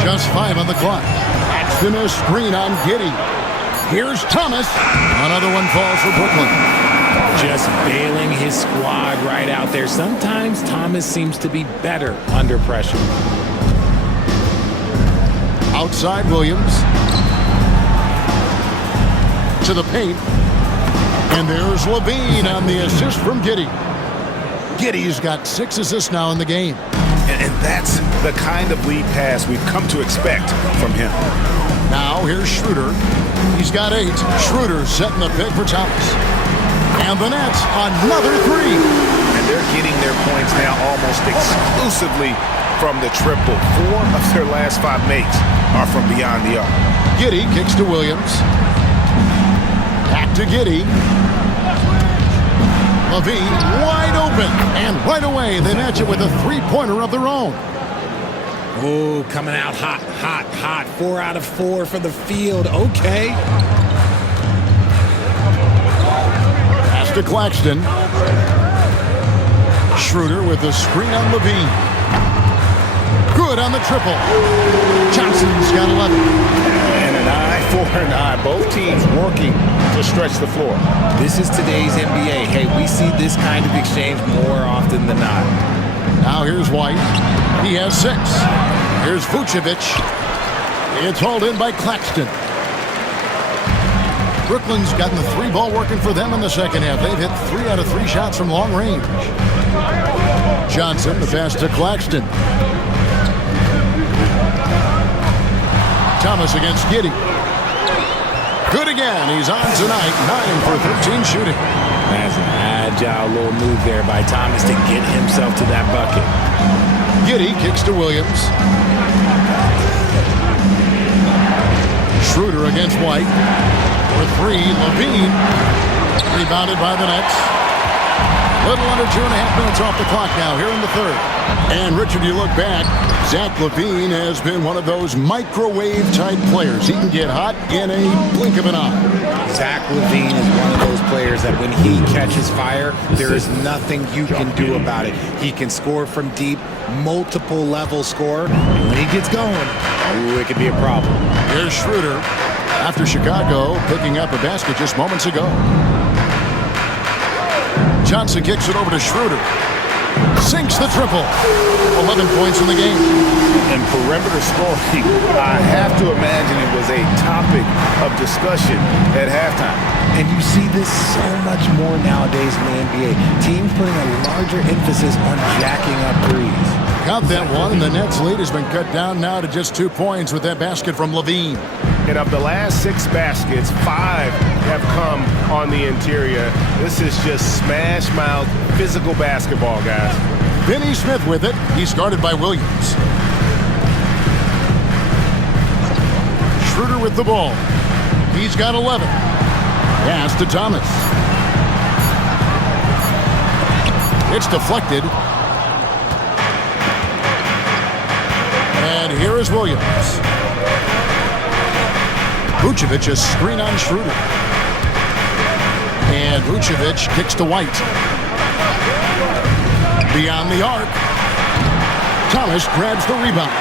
Just 5 on the clock. Paxton a screen on Giddey. Here's Thomas. Another one falls for Brooklyn. Just bailing his squad right out there. Sometimes Thomas seems to be better under pressure. Outside Williams. To the paint. And there's Levine on the assist from Giddey. Giddey's got 6 assists now in the game. And that's the kind of lead pass we've come to expect from him. Now here's Schroeder. He's got 8. Schroeder setting the pick for Thomas. And the Nets, another 3. And they're getting their points now almost exclusively from the triple. 4 of their last 5 makes are from beyond the arc. Giddey kicks to Williams. Back to Giddey. Levine wide open. And right away, they match it with a 3-pointer of their own. Oh, coming out hot, hot, hot. 4 out of 4 for the field. Okay. Pass to Claxton. Schroeder with the screen on Levine. Good on the triple. Johnson's got 11. And an eye for an eye. Both teams working to stretch the floor. This is today's NBA. Hey, we see this kind of exchange more often than not. Now here's White. He has 6. Here's Vucevic. It's hauled in by Claxton. Brooklyn's gotten the 3 ball working for them in the second half. They've hit 3 out of 3 shots from long range. Johnson, the pass to Claxton. Thomas against Giddey. Good again. He's on tonight. 9 for 13 shooting. That's an agile little move there by Thomas to get himself to that bucket. Giddey kicks to Williams. Schroeder against White. For 3, Levine. Rebounded by the Nets. Little under 2.5 minutes off the clock now here in the third. And Richard, you look back, Zach LaVine has been one of those microwave-type players. He can get hot in a blink of an eye. Zach LaVine is one of those players that when he catches fire, there is nothing you can do about it. He can score from deep, multiple level score. And when he gets going, it could be a problem. Here's Schroeder after Chicago picking up a basket just moments ago. Johnson kicks it over to Schroeder. Sinks the triple. 11 points in the game. And perimeter scoring, I have to imagine it was a topic of discussion at halftime. And you see this so much more nowadays in the NBA. Teams putting a larger emphasis on jacking up threes. Got that one, and the Nets' lead has been cut down now to just 2 points with that basket from Levine. And of the last 6 baskets, 5 have come on the interior. This is just smash mouth, physical basketball, guys. Finney Smith with it. He's guarded by Williams. Schroeder with the ball. He's got 11. Pass to Thomas. It's deflected. And here is Williams. Vucevic a screen on Schroeder. And Vucevic kicks to White. Beyond the arc. Thomas grabs the rebound.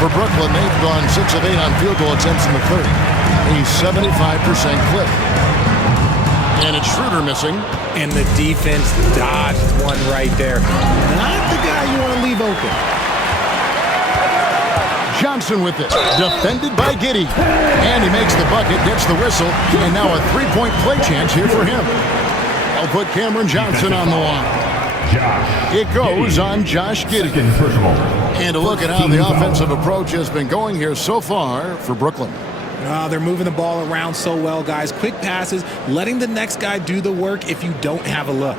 For Brooklyn, they've gone 6 of 8 on field goal attempts in the third. A 75% clip. And it's Schroeder missing. And the defense dodged one right there. Not the guy you want to leave open. Johnson with it. Defended by Giddey. And he makes the bucket, gets the whistle, and now a three-point play chance here for him. I'll put Cameron Johnson on the line. It goes on Josh Giddey. And a look at how the offensive approach has been going here so far for Brooklyn. Oh, they're moving the ball around so well, guys. Quick passes, letting the next guy do the work if you don't have a look.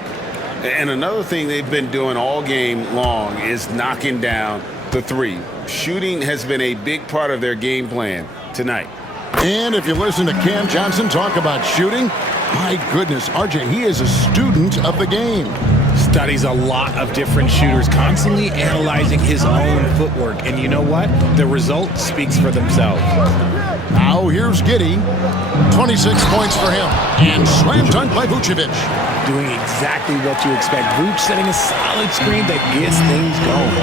And another thing they've been doing all game long is knocking down the three. Shooting has been a big part of their game plan tonight. And if you listen to Cam Johnson talk about shooting, my goodness, RJ, he is a student of the game. Studies a lot of different shooters, constantly analyzing his own footwork. And you know what? The result speaks for themselves. Now here's Giddey. 26 points for him. And slam dunk by Vucevic. Doing exactly what you expect. Vuce setting a solid screen that gets things going.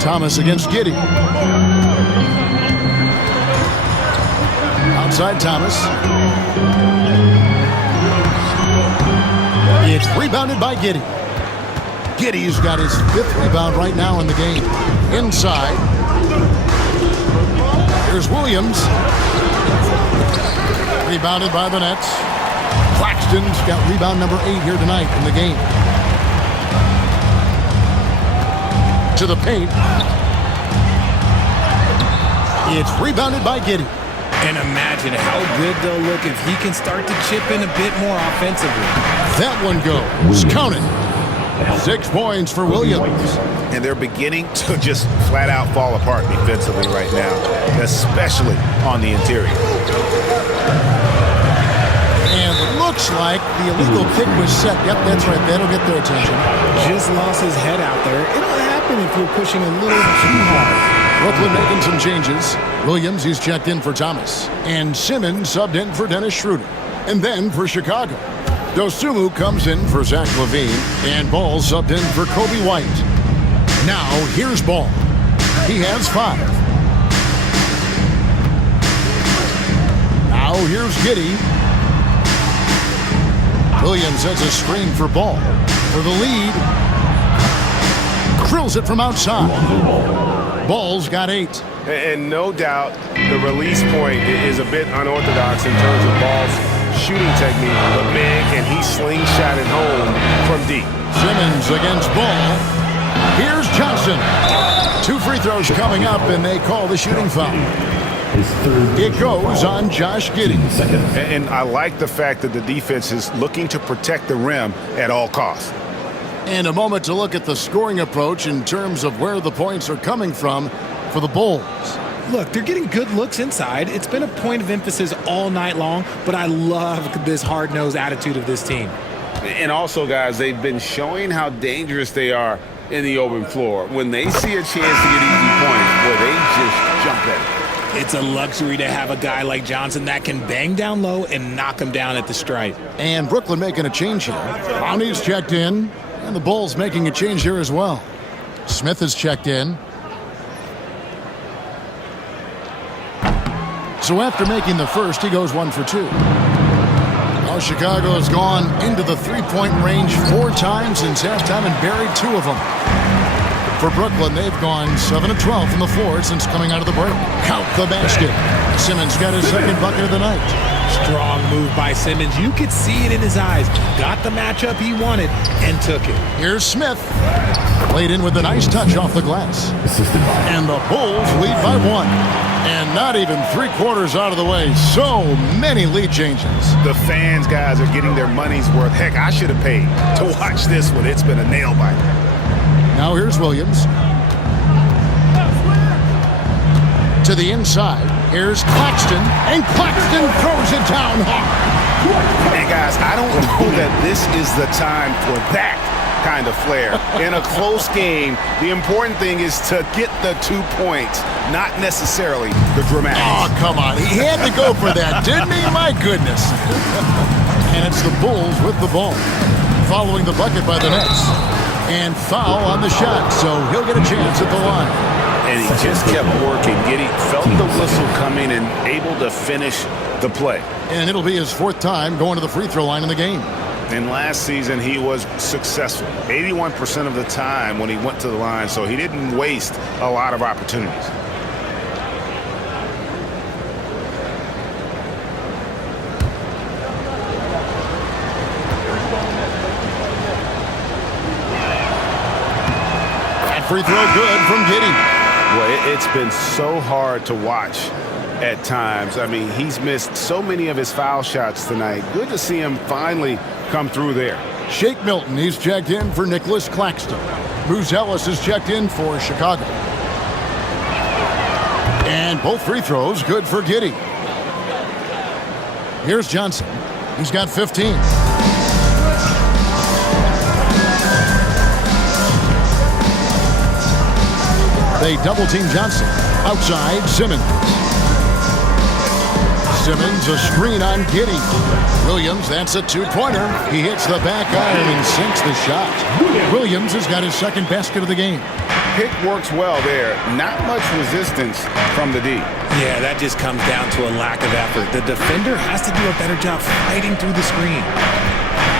Thomas against Giddey. Outside Thomas. It's rebounded by Giddey. Giddey's got his 5th rebound right now in the game. Inside. Here's Williams. Rebounded by the Nets. Claxton's got rebound number 8 here tonight in the game. To the paint. It's rebounded by Giddey. And imagine how good they'll look if he can start to chip in a bit more offensively. That one goes. Count it. 6 points for Williams. And they're beginning to just flat out fall apart defensively right now, especially on the interior. And it looks like the illegal kick was set. Yep, that's right. That'll get their attention. Just lost his head out there. It'll happen if you're pushing a little too hard. Brooklyn making some changes. Williams, he's checked in for Thomas. And Simmons subbed in for Dennis Schroeder. And then for Chicago, Dosunmu comes in for Zach LaVine. And Ball subbed in for Kobe White. Now, here's Ball. He has 5. Now, here's Giddey. Williams has a screen for Ball. For the lead. Drills it from outside. Ball's got 8. And no doubt the release point is a bit unorthodox in terms of Ball's shooting technique. But man, can he slingshot it home from deep. Simmons against Ball. Here's Johnson. 2 free throws coming up, and they call the shooting foul. It goes on Josh Giddey. And I like the fact that the defense is looking to protect the rim at all costs. And a moment to look at the scoring approach in terms of where the points are coming from for the Bulls. Look, they're getting good looks inside. It's been a point of emphasis all night long, but I love this hard-nosed attitude of this team. And also, guys, they've been showing how dangerous they are in the open floor. When they see a chance to get easy points, boy, they just jump at it. It's a luxury to have a guy like Johnson that can bang down low and knock him down at the stripe. And Brooklyn making a change here. Brownie's checked in, and the Bulls making a change here as well. Smith is checked in. So after making the first, he goes 1 for 2. Now Chicago has gone into the three-point range 4 times since halftime and buried 2 of them. For Brooklyn, they've gone 7 of 12 from the floor since coming out of the break. Count the basket. Simmons got his 2nd bucket of the night. Strong move by Simmons. You could see it in his eyes. Got the matchup he wanted and took it. Here's Smith. Played in with a nice touch off the glass. And the Bulls lead by 1. And not even 3/4 out of the way. So many lead changes. The fans, guys, are getting their money's worth. Heck, I should have paid to watch this one. It's been a nail-biter. Now here's Williams. To the inside. Here's Claxton. And Claxton throws it down hard. And, guys, I don't know that this is the time for that kind of flair. In a close game, the important thing is to get the 2 points, not necessarily the dramatics. Oh, come on. He had to go for that, didn't he? My goodness. And it's the Bulls with the ball. Following the bucket by the Nets. And foul on the shot, so he'll get a chance at the line. And he just kept working. Giddey felt the whistle coming and able to finish the play. And it'll be his 4th time going to the free throw line in the game. And last season, he was successful 81% of the time when he went to the line, so he didn't waste a lot of opportunities. That free throw good from Giddey. Well, it's been so hard to watch at times. I mean, he's missed so many of his foul shots tonight. Good to see him finally come through there. Shake Milton, he's checked in for Nicholas Claxton. Bruce Ellis is checked in for Chicago. And both free throws good for Giddey. Here's Johnson. He's got 15. They double-team Johnson. Outside, Simmons. Simmons, a screen on Giddey. Williams, that's a 2-pointer. He hits the back iron and sinks the shot. Williams has got his 2nd basket of the game. Pick works well there. Not much resistance from the D. Yeah, that just comes down to a lack of effort. The defender has to do a better job fighting through the screen.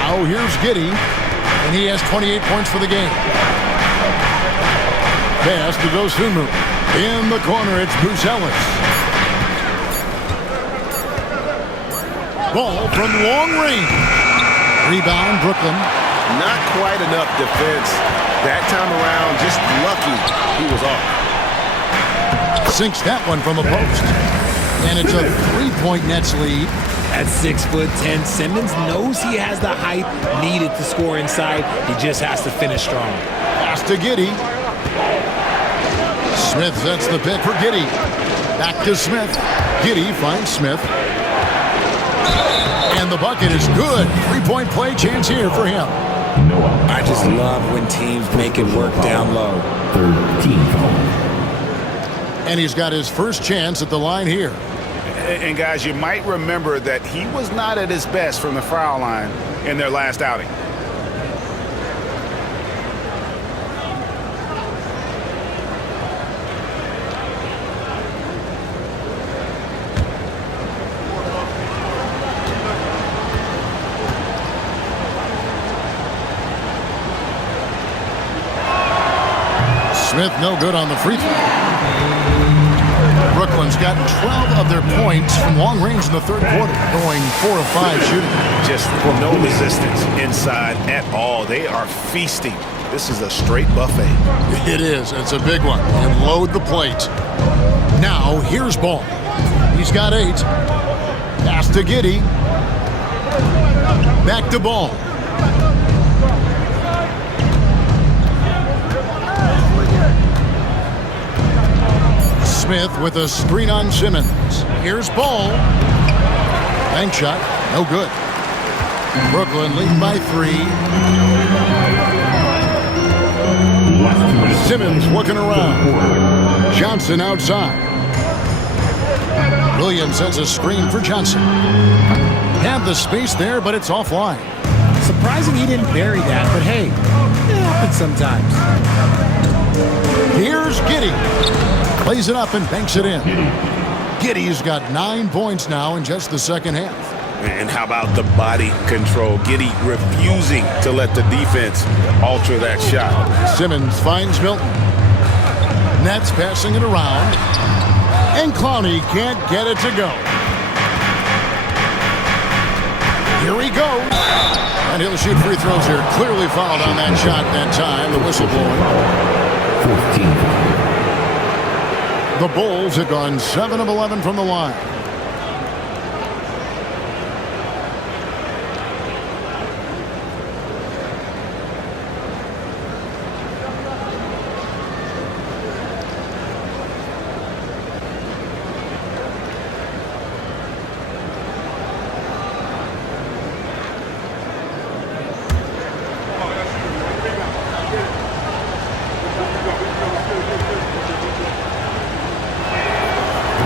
Now here's Giddey, and he has 28 points for the game. Pass to Dosunmu. In the corner, it's Bruce Ellis. Ball from long range. Rebound, Brooklyn. Not quite enough defense. That time around, just lucky he was off. Sinks that one from the post. And it's a 3-point Nets lead. At 6'10", Simmons knows he has the height needed to score inside. He just has to finish strong. Pass to Giddey. Smith sets the pick for Giddey. Back to Smith. Giddey finds Smith. And the bucket is good. 3-point play chance here for him. I just love when teams make it work down low. 13 foul. And he's got his first chance at the line here. And guys, you might remember that he was not at his best from the foul line in their last outing. Smith no good on the free throw. Brooklyn's gotten 12 of their points from long range in the 3rd quarter, going 4 of 5 shooting. Just no resistance inside at all. They are feasting. This is a straight buffet. It is. It's a big one. And load the plate. Now, here's Ball. He's got 8. Pass to Giddey. Back to Ball. Smith with a screen on Simmons. Here's Ball. Bank shot. No good. Brooklyn leading by 3. Simmons looking around. Johnson outside. Williams sends a screen for Johnson. Have the space there, but it's offline. Surprising he didn't bury that, but hey, it happens sometimes. Here's Giddey. Plays it up and banks it in. Giddey's got 9 points now in just the 2nd half. And how about the body control? Giddey refusing to let the defense alter that shot. Simmons finds Milton. Nets passing it around. And Clowney can't get it to go. Here he goes. And he'll shoot free throws here. Clearly fouled on that shot that time. The whistle blowing. 14 foul. The Bulls have gone 7 of 11 from the line.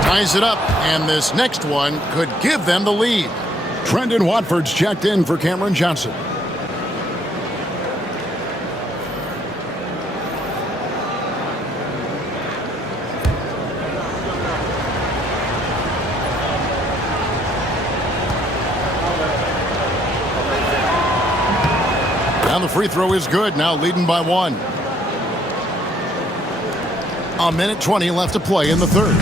Ties it up, and this next one could give them the lead. Trendon Watford's checked in for Cameron Johnson. Now the free throw is good, now leading by 1. A minute 20 left to play in the third.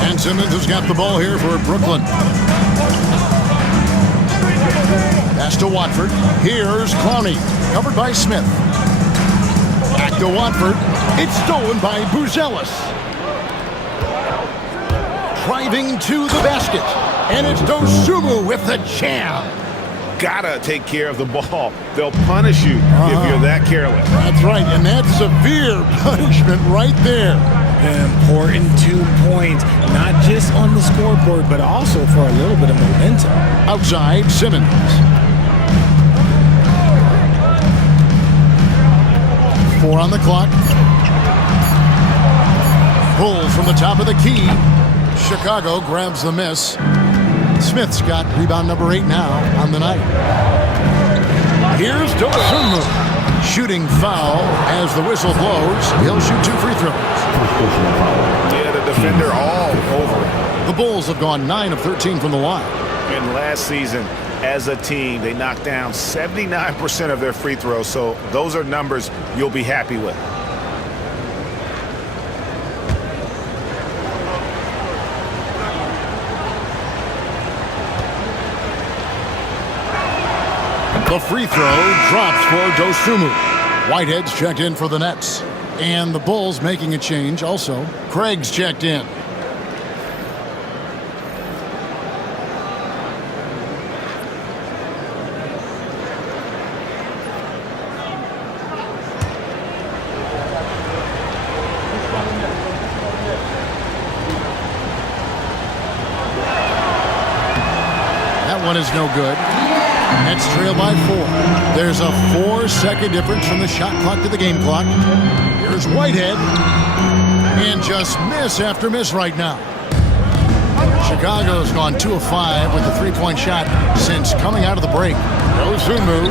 And Simmons has got the ball here for Brooklyn. Pass to Watford. Here's Clowney. Covered by Smith. Back to Watford. It's stolen by Buzelis. Driving to the basket. And it's Dosunmu with the jam. Gotta take care of the ball. They'll punish you if you're that careless. That's right, and that's severe punishment right there. Important 2 points, not just on the scoreboard, but also for a little bit of momentum. Outside, Simmons. Four on the clock. Pull from the top of the key. Chicago grabs the miss. Smith's got rebound number 8 now on the night. Here's Dosunmu. Shooting foul as the whistle blows. He'll shoot 2 free throws. Yeah, the defender all over it. The Bulls have gone 9 of 13 from the line. And last season, as a team, they knocked down 79% of their free throws, so those are numbers you'll be happy with. The free throw drops for Dosunmu. Whitehead's checked in for the Nets. And the Bulls making a change also. Craig's checked in. That one is no good. Nets trail by 4. There's a 4-second difference from the shot clock to the game clock. Here's Whitehead. And just miss after miss right now. Chicago's gone 2 of 5 with a 3-point shot since coming out of the break. Dosunmu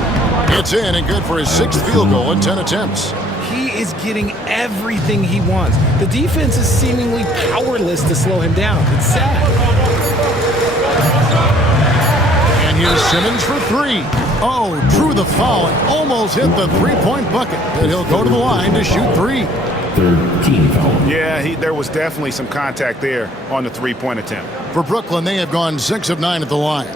gets in and good for his 6th field goal in 10 attempts. He is getting everything he wants. The defense is seemingly powerless to slow him down. It's sad. And here's Simmons for 3. Oh, drew the foul and almost hit the 3-point bucket. But he'll go to the line to shoot 3. Third team foul. Yeah, there was definitely some contact there on the 3-point attempt. For Brooklyn, they have gone 6 of 9 at the line.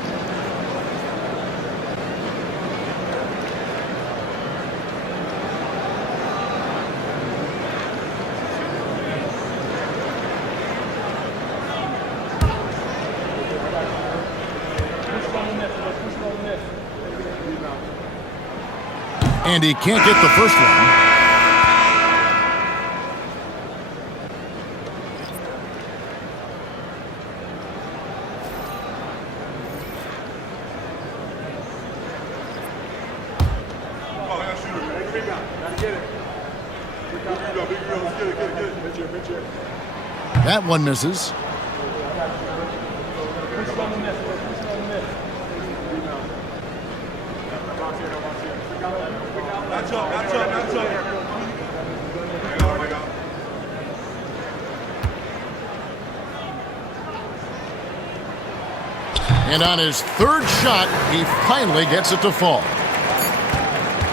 And he can't get the first one. That one misses. And on his 3rd shot, he finally gets it to fall.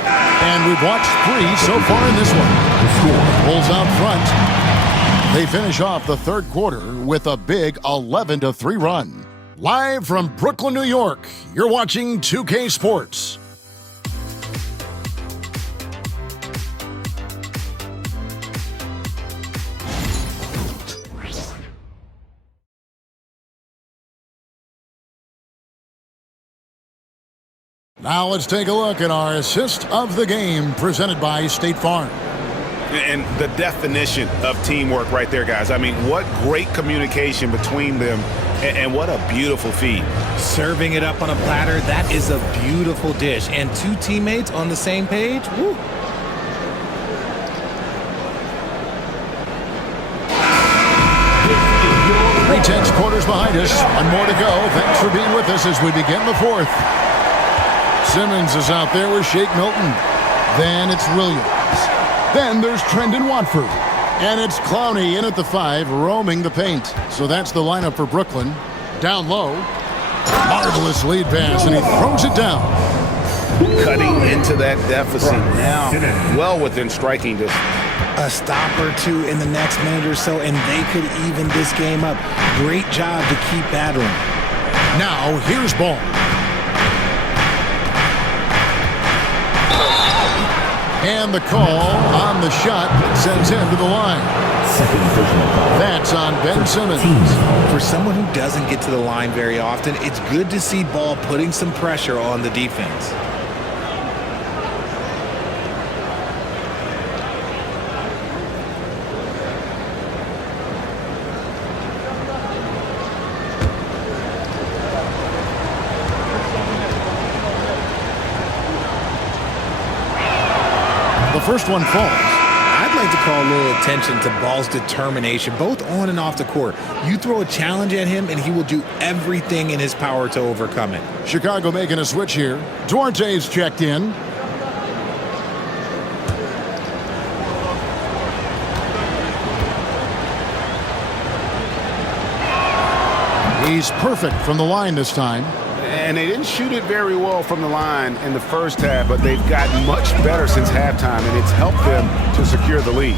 And we've watched 3 so far in this one. Bulls out front. They finish off the 3rd quarter with a big 11-3 run. Live from Brooklyn, New York, you're watching 2K Sports. Now let's take a look at our assist of the game presented by State Farm. And the definition of teamwork right there, guys. I mean, what great communication between them, and what a beautiful feed. Serving it up on a platter, that is a beautiful dish. And two teammates on the same page, woo. Three tenths quarters behind us. One more to go. Thanks for being with us as we begin the fourth. Simmons is out there with Shake Milton. Then it's Williams. Then there's Trendon Watford. And it's Clowney in at the 5, roaming the paint. So that's the lineup for Brooklyn. Down low. Marvelous lead pass, and he throws it down. Cutting into that deficit now. Well within striking distance. A stop or two in the next minute or so, and they could even this game up. Great job to keep battling. Now, here's Ball. And the call on the shot sends him to the line. That's on Ben Simmons. For someone who doesn't get to the line very often, it's good to see Ball putting some pressure on the defense. First one falls. I'd like to call a little attention to Ball's determination, both on and off the court. You throw a challenge at him, and he will do everything in his power to overcome it. Chicago making a switch here. Duarte's checked in. He's perfect from the line this time. And they didn't shoot it very well from the line in the first half, but they've gotten much better since halftime, and it's helped them to secure the lead.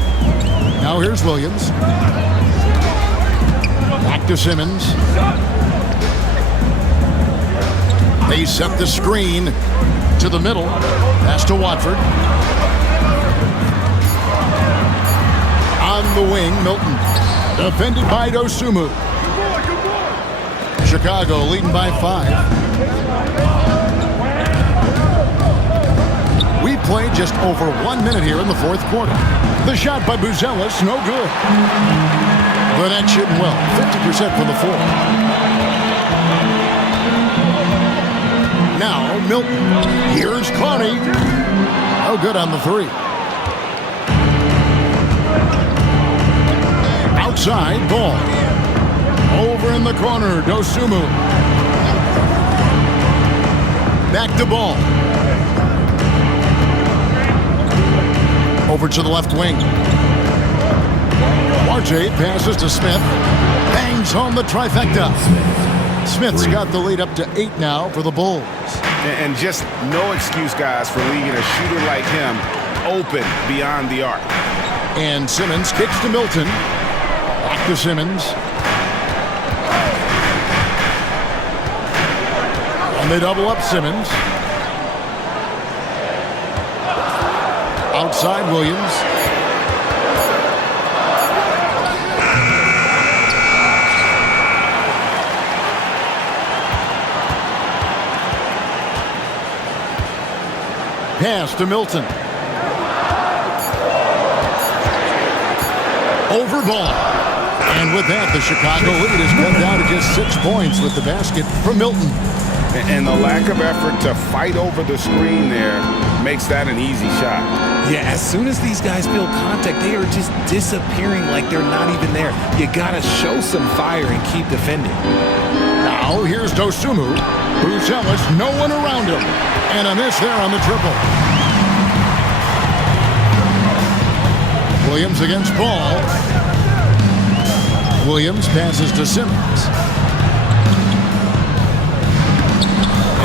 Now here's Williams. Back to Simmons. They set the screen to the middle. Pass to Watford. On the wing, Milton. Defended by Dosunmu. Chicago leading by 5. We played just over 1 minute here in the fourth quarter. The shot by Buzelis, no good. The net shooting well, 50% from the 4. Now Milton. Here's Clowney. No good on the 3. Outside, Ball. Over in the corner, Dosunmu. Back to Ball. Over to the left wing. Duarte passes to Smith. Bangs home the trifecta. Smith's got the lead up to 8 now for the Bulls. And just no excuse, guys, for leaving a shooter like him open beyond the arc. And Simmons kicks to Milton. Back to Simmons. And they double up Simmons. Outside Williams. Pass to Milton. Over Ball. And with that, the Chicago lead is cut down to just 6 points with the basket from Milton. And the lack of effort to fight over the screen there makes that an easy shot. Yeah, as soon as these guys feel contact, they are just disappearing like they're not even there. You gotta show some fire and keep defending. Now here's Dosunmu. Buzelis, no one around him. And a miss there on the triple. Williams against Ball. Williams passes to Simmons.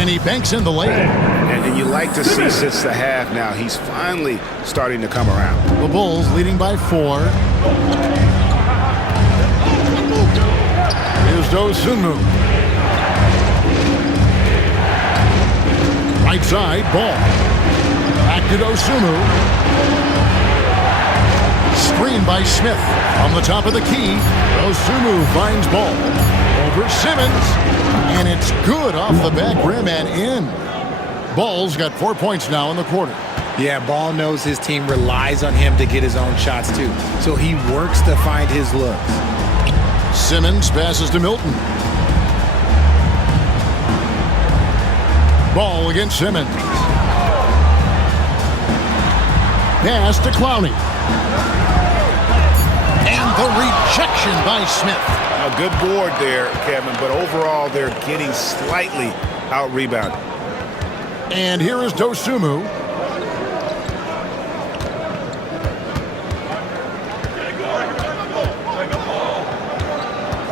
And he banks in the lane. And you like to see since the half now, he's finally starting to come around. The Bulls leading by 4. Here's Dosunmu. Right side, Ball. Back to Dosunmu. Screen by Smith. On the top of the key, Dosunmu finds Ball. Over Simmons. And it's good off the back rim and in. Ball's got 4 points now in the quarter. Yeah, Ball knows his team relies on him to get his own shots too. So he works to find his looks. Simmons passes to Milton. Ball against Simmons. Pass to Clowney. And the rejection by Smith. A good board there, Kevin, but overall they're getting slightly out-rebounded. And here is Dosunmu.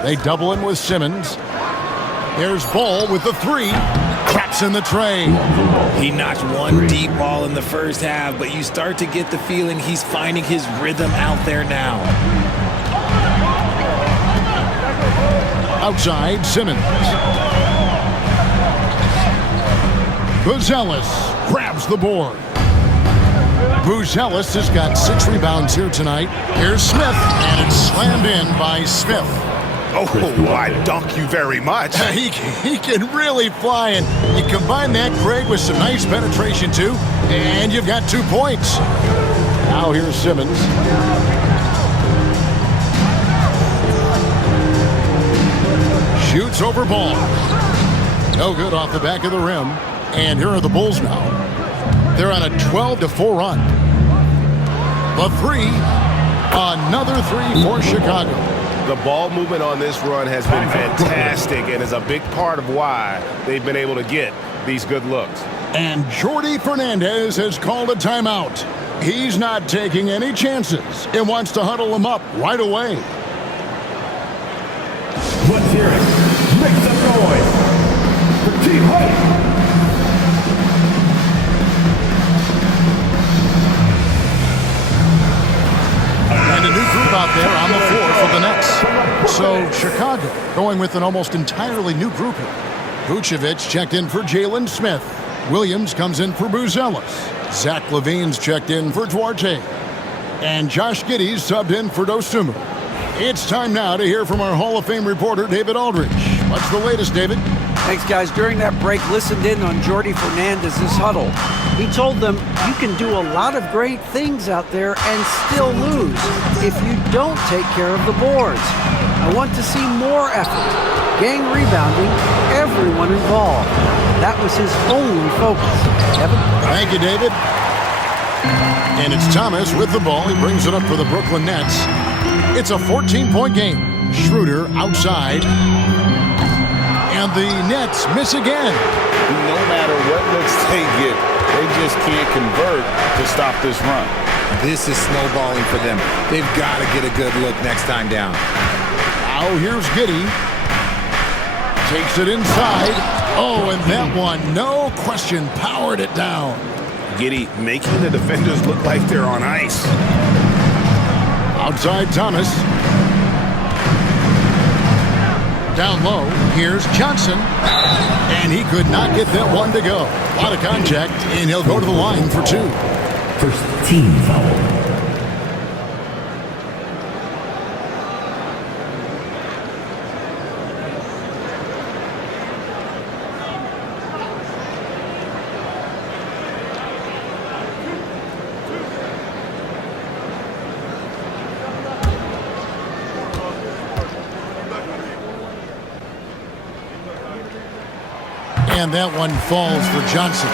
They double him with Simmons. There's Ball with the three. Cracks in the tray. He notched one deep ball in the first half, but you start to get the feeling he's finding his rhythm out there now. Outside, Simmons. Buzelis grabs the board. Buzelis has got 6 rebounds here tonight. Here's Smith, and it's slammed in by Smith. Oh, I dunk you very much. He can really fly, and you combine that, Craig, with some nice penetration, too, and you've got 2 points. Now here's Simmons. Shoots over Ball. No good off the back of the rim. And here are the Bulls now. They're on a 12-4 run. The three. Another three for Chicago. The ball movement on this run has been fantastic and is a big part of why they've been able to get these good looks. And Jordi Fernandez has called a timeout. He's not taking any chances and wants to huddle him up right away. Let's hear it. Make some noise for Team White. And a new group out there on the floor for the Nets. So Chicago going with an almost entirely new group here. Vucevic checked in for Jalen Smith. Williams comes in for Buzelis. Zach LaVine's checked in for Duarte. And Josh Giddey's subbed in for Dosunmu. It's time now to hear from our Hall of Fame reporter, David Aldridge. What's the latest, David? Thanks, guys. During that break, listened in on Jordi Fernandez's huddle. He told them, you can do a lot of great things out there and still lose if you don't take care of the boards. I want to see more effort, gang rebounding, everyone involved. That was his only focus. Kevin? Thank you, David. And it's Thomas with the ball. He brings it up for the Brooklyn Nets. It's a 14-point game. Schroeder outside. And the Nets miss again. No matter what looks they get, they just can't convert to stop this run. This is snowballing for them. They've got to get a good look next time down. Now here's Giddey. Takes it inside. Oh, and that one, no question, powered it down. Giddey making the defenders look like they're on ice. Outside Thomas. Down low, here's Johnson. And he could not get that one to go. A lot of contact, and he'll go to the line for 2. First team foul. And that one falls for Johnson.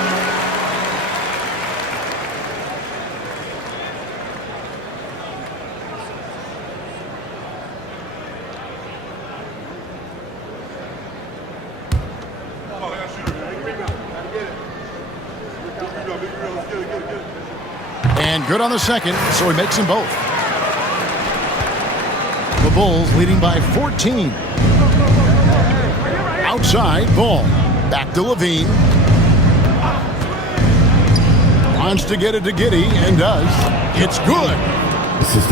And good on the second, so he makes them both. The Bulls leading by 14. Outside, Ball. Back to LaVine. Wants to get it to Giddey, and does. It's good.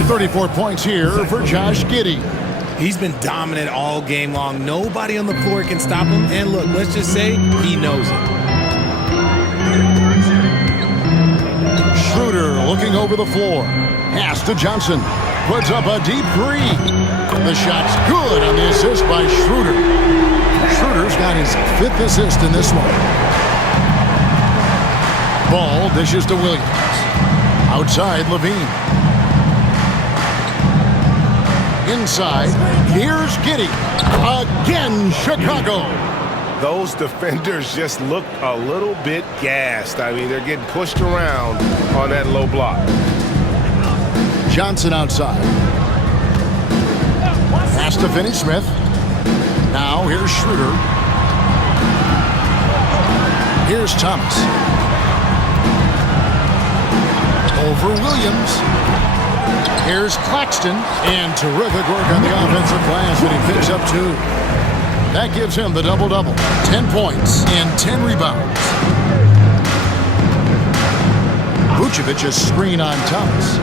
34 points here for Josh Giddey. He's been dominant all game long. Nobody on the floor can stop him. And look, let's just say he knows it. Schroeder looking over the floor. Pass to Johnson. Puts up a deep three. The shot's good on the assist by Schroeder. Schroeder's got his 5th assist in this one. Ball dishes to Williams. Outside, Levine. Inside, here's Giddey. Again, Chicago. Those defenders just look a little bit gassed. I mean, they're getting pushed around on that low block. Johnson outside. Pass to Finney-Smith. Now here's Schroeder. Here's Thomas. Over Williams. Here's Claxton. And terrific work on the offensive glass, and he picks up 2. That gives him the double-double. 10 points and 10 rebounds. Vucevic a screen on Thomas.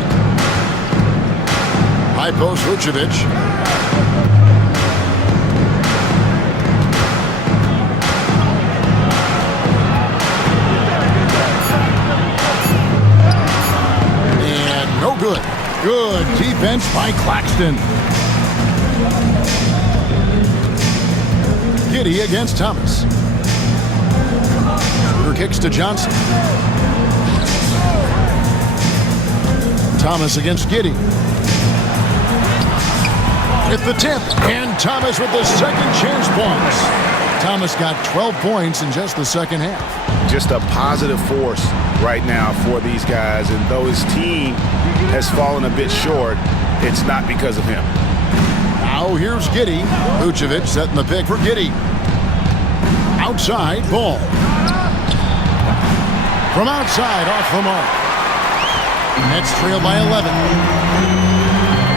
High post Vucevic. And no good. Good defense by Claxton. Giddey against Thomas. Shooter kicks to Johnson. Thomas against Giddey. At the tip, and Thomas with the second chance points. Thomas got 12 points in just the second half. Just a positive force right now for these guys, and though his team has fallen a bit short, it's not because of him. Now here's Giddey. Vucevic setting the pick for Giddey. Outside, Ball. From outside, off the mark. Nets trail by 11.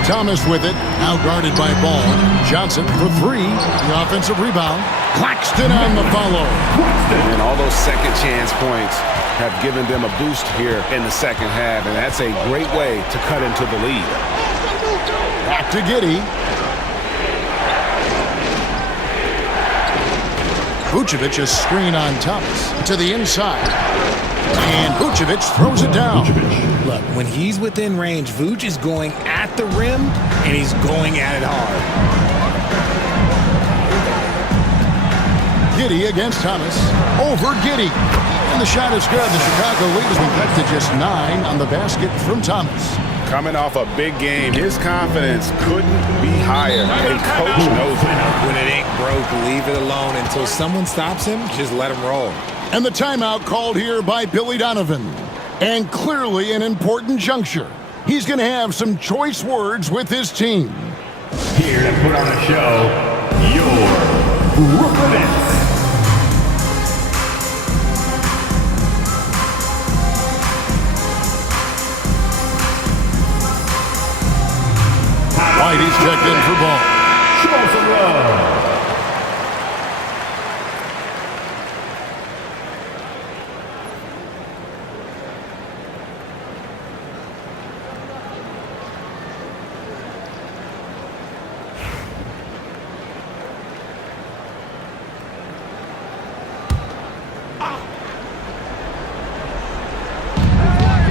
Thomas with it, now guarded by Ball. Johnson for 3, the offensive rebound. Claxton on the follow. And all those second chance points have given them a boost here in the second half, and that's a great way to cut into the lead. Back to Giddey. Vucevic a screen on Thomas to the inside. And Vucevic throws it down. Look, when he's within range, Vuce is going at the rim, and he's going at it hard. Giddey against Thomas. Over Giddey. And the shot is good. The Chicago lead has been cut to just 9 on the basket from Thomas. Coming off a big game, his confidence couldn't be higher, and coach knows it. When it ain't broke, leave it alone until someone stops him. Just let him roll. And the timeout called here by Billy Donovan. And clearly an important juncture. He's going to have some choice words with his team. Here to put on a show, your Brooklyn Nets. Whitey's checked in for Ball. Show some love.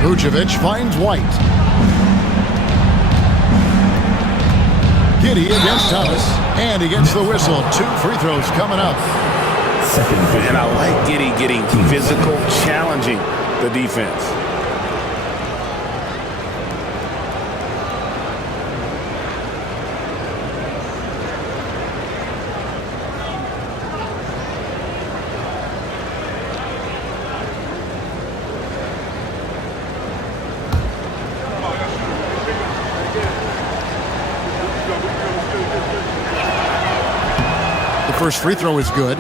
Vucevic finds White. Giddey against Thomas, and he gets the whistle. 2 free throws coming up. And I like Giddey getting physical, challenging the defense. First free throw is good.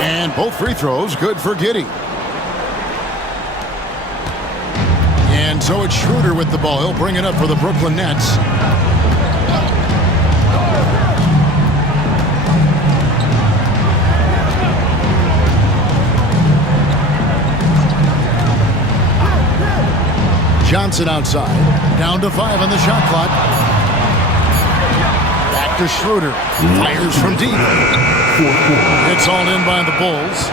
And both free throws good for Giddey. And so it's Schroeder with the ball. He'll bring it up for the Brooklyn Nets. Johnson outside. Down to 5 on the shot clock. Back to Schroeder. Fires from deep. It's all in by the Bulls.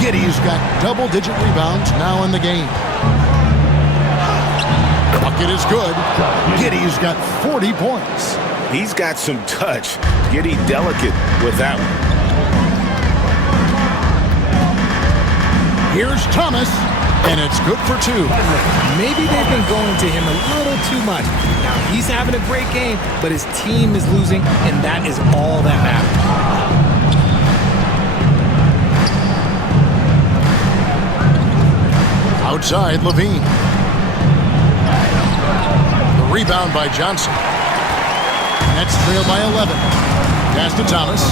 Giddey's got double-digit rebounds now in the game. Bucket is good. Giddey's got 40 points. He's got some touch. Giddey delicate with that one. Here's Thomas, and it's good for 2. Maybe they've been going to him a little too much. Now, he's having a great game, but his team is losing, and that is all that matters. Outside, Levine. The rebound by Johnson. Nets trail by 11. Pass to Thomas.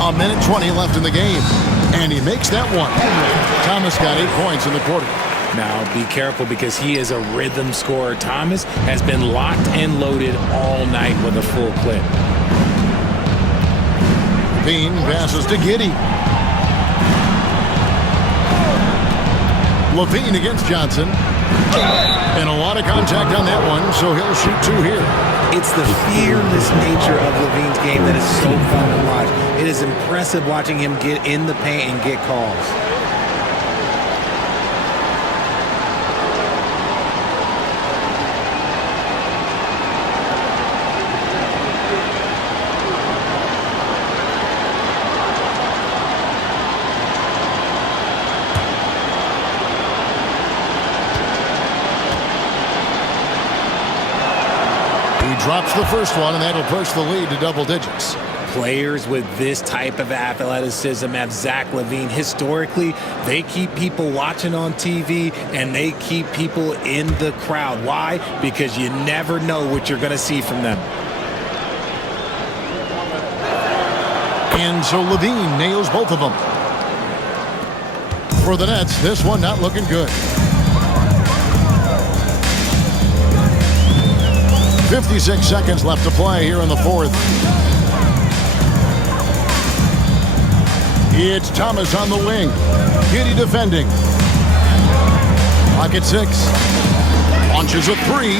A minute 20 left in the game. And he makes that one. Thomas got 8 points in the quarter. Now, be careful because he is a rhythm scorer. Thomas has been locked and loaded all night with a full clip. Levine passes to Giddey. Levine against Johnson. And a lot of contact on that one, so he'll shoot 2 here. It's the fearless nature of Levine's game that is so fun to watch. It is impressive watching him get in the paint and get calls. Drops the first one, and that'll push the lead to double digits. Players with this type of athleticism have Zach LaVine. Historically, they keep people watching on TV, and they keep people in the crowd. Why? Because you never know what you're going to see from them. And so LaVine nails both of them. For the Nets, this one not looking good. 56 seconds left to play here in the fourth. It's Thomas on the wing. Giddey defending. Pocket 6. Launches a 3.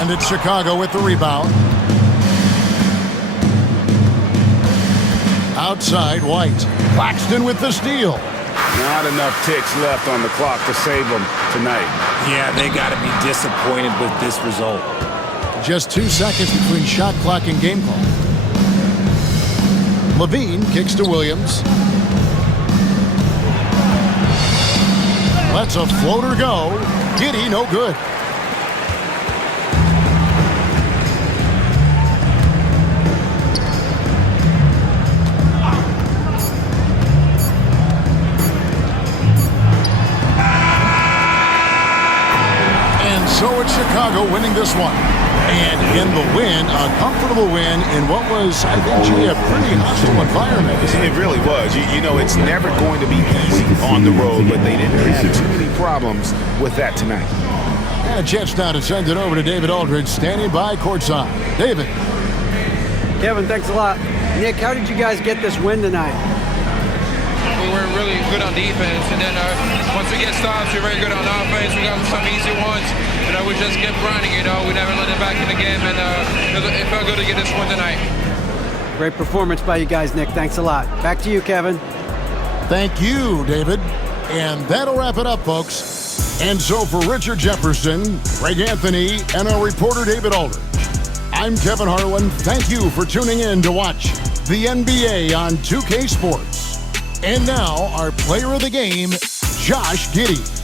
And it's Chicago with the rebound. Outside, White. Claxton with the steal. Not enough ticks left on the clock to save them tonight. Yeah, they got to be disappointed with this result. Just 2 seconds between shot clock and game clock. Levine kicks to Williams. Lets a floater go. Giddey, no good. And so it's Chicago winning this one. And in the win, a comfortable win in what was, I think, a pretty hostile environment. It really was. You know, it's never going to be easy on the road, but they didn't have too many problems with that tonight. And a chance now to send it over to David Aldridge, standing by courtside. David. Kevin, thanks a lot. Nick, how did you guys get this win tonight? We were really good on defense, and then once we get stops, we're very good on offense. We got some easy ones. We just kept running, we never let it back in the game, and it felt good to get this one tonight. Great performance by you guys, Nick. Thanks a lot. Back to you, Kevin. Thank you, David. And that'll wrap it up, folks. And so for Richard Jefferson, Greg Anthony, and our reporter David Aldridge, I'm Kevin Harlan. Thank you for tuning in to watch the NBA on 2K Sports. And now, our player of the game, Josh Giddey.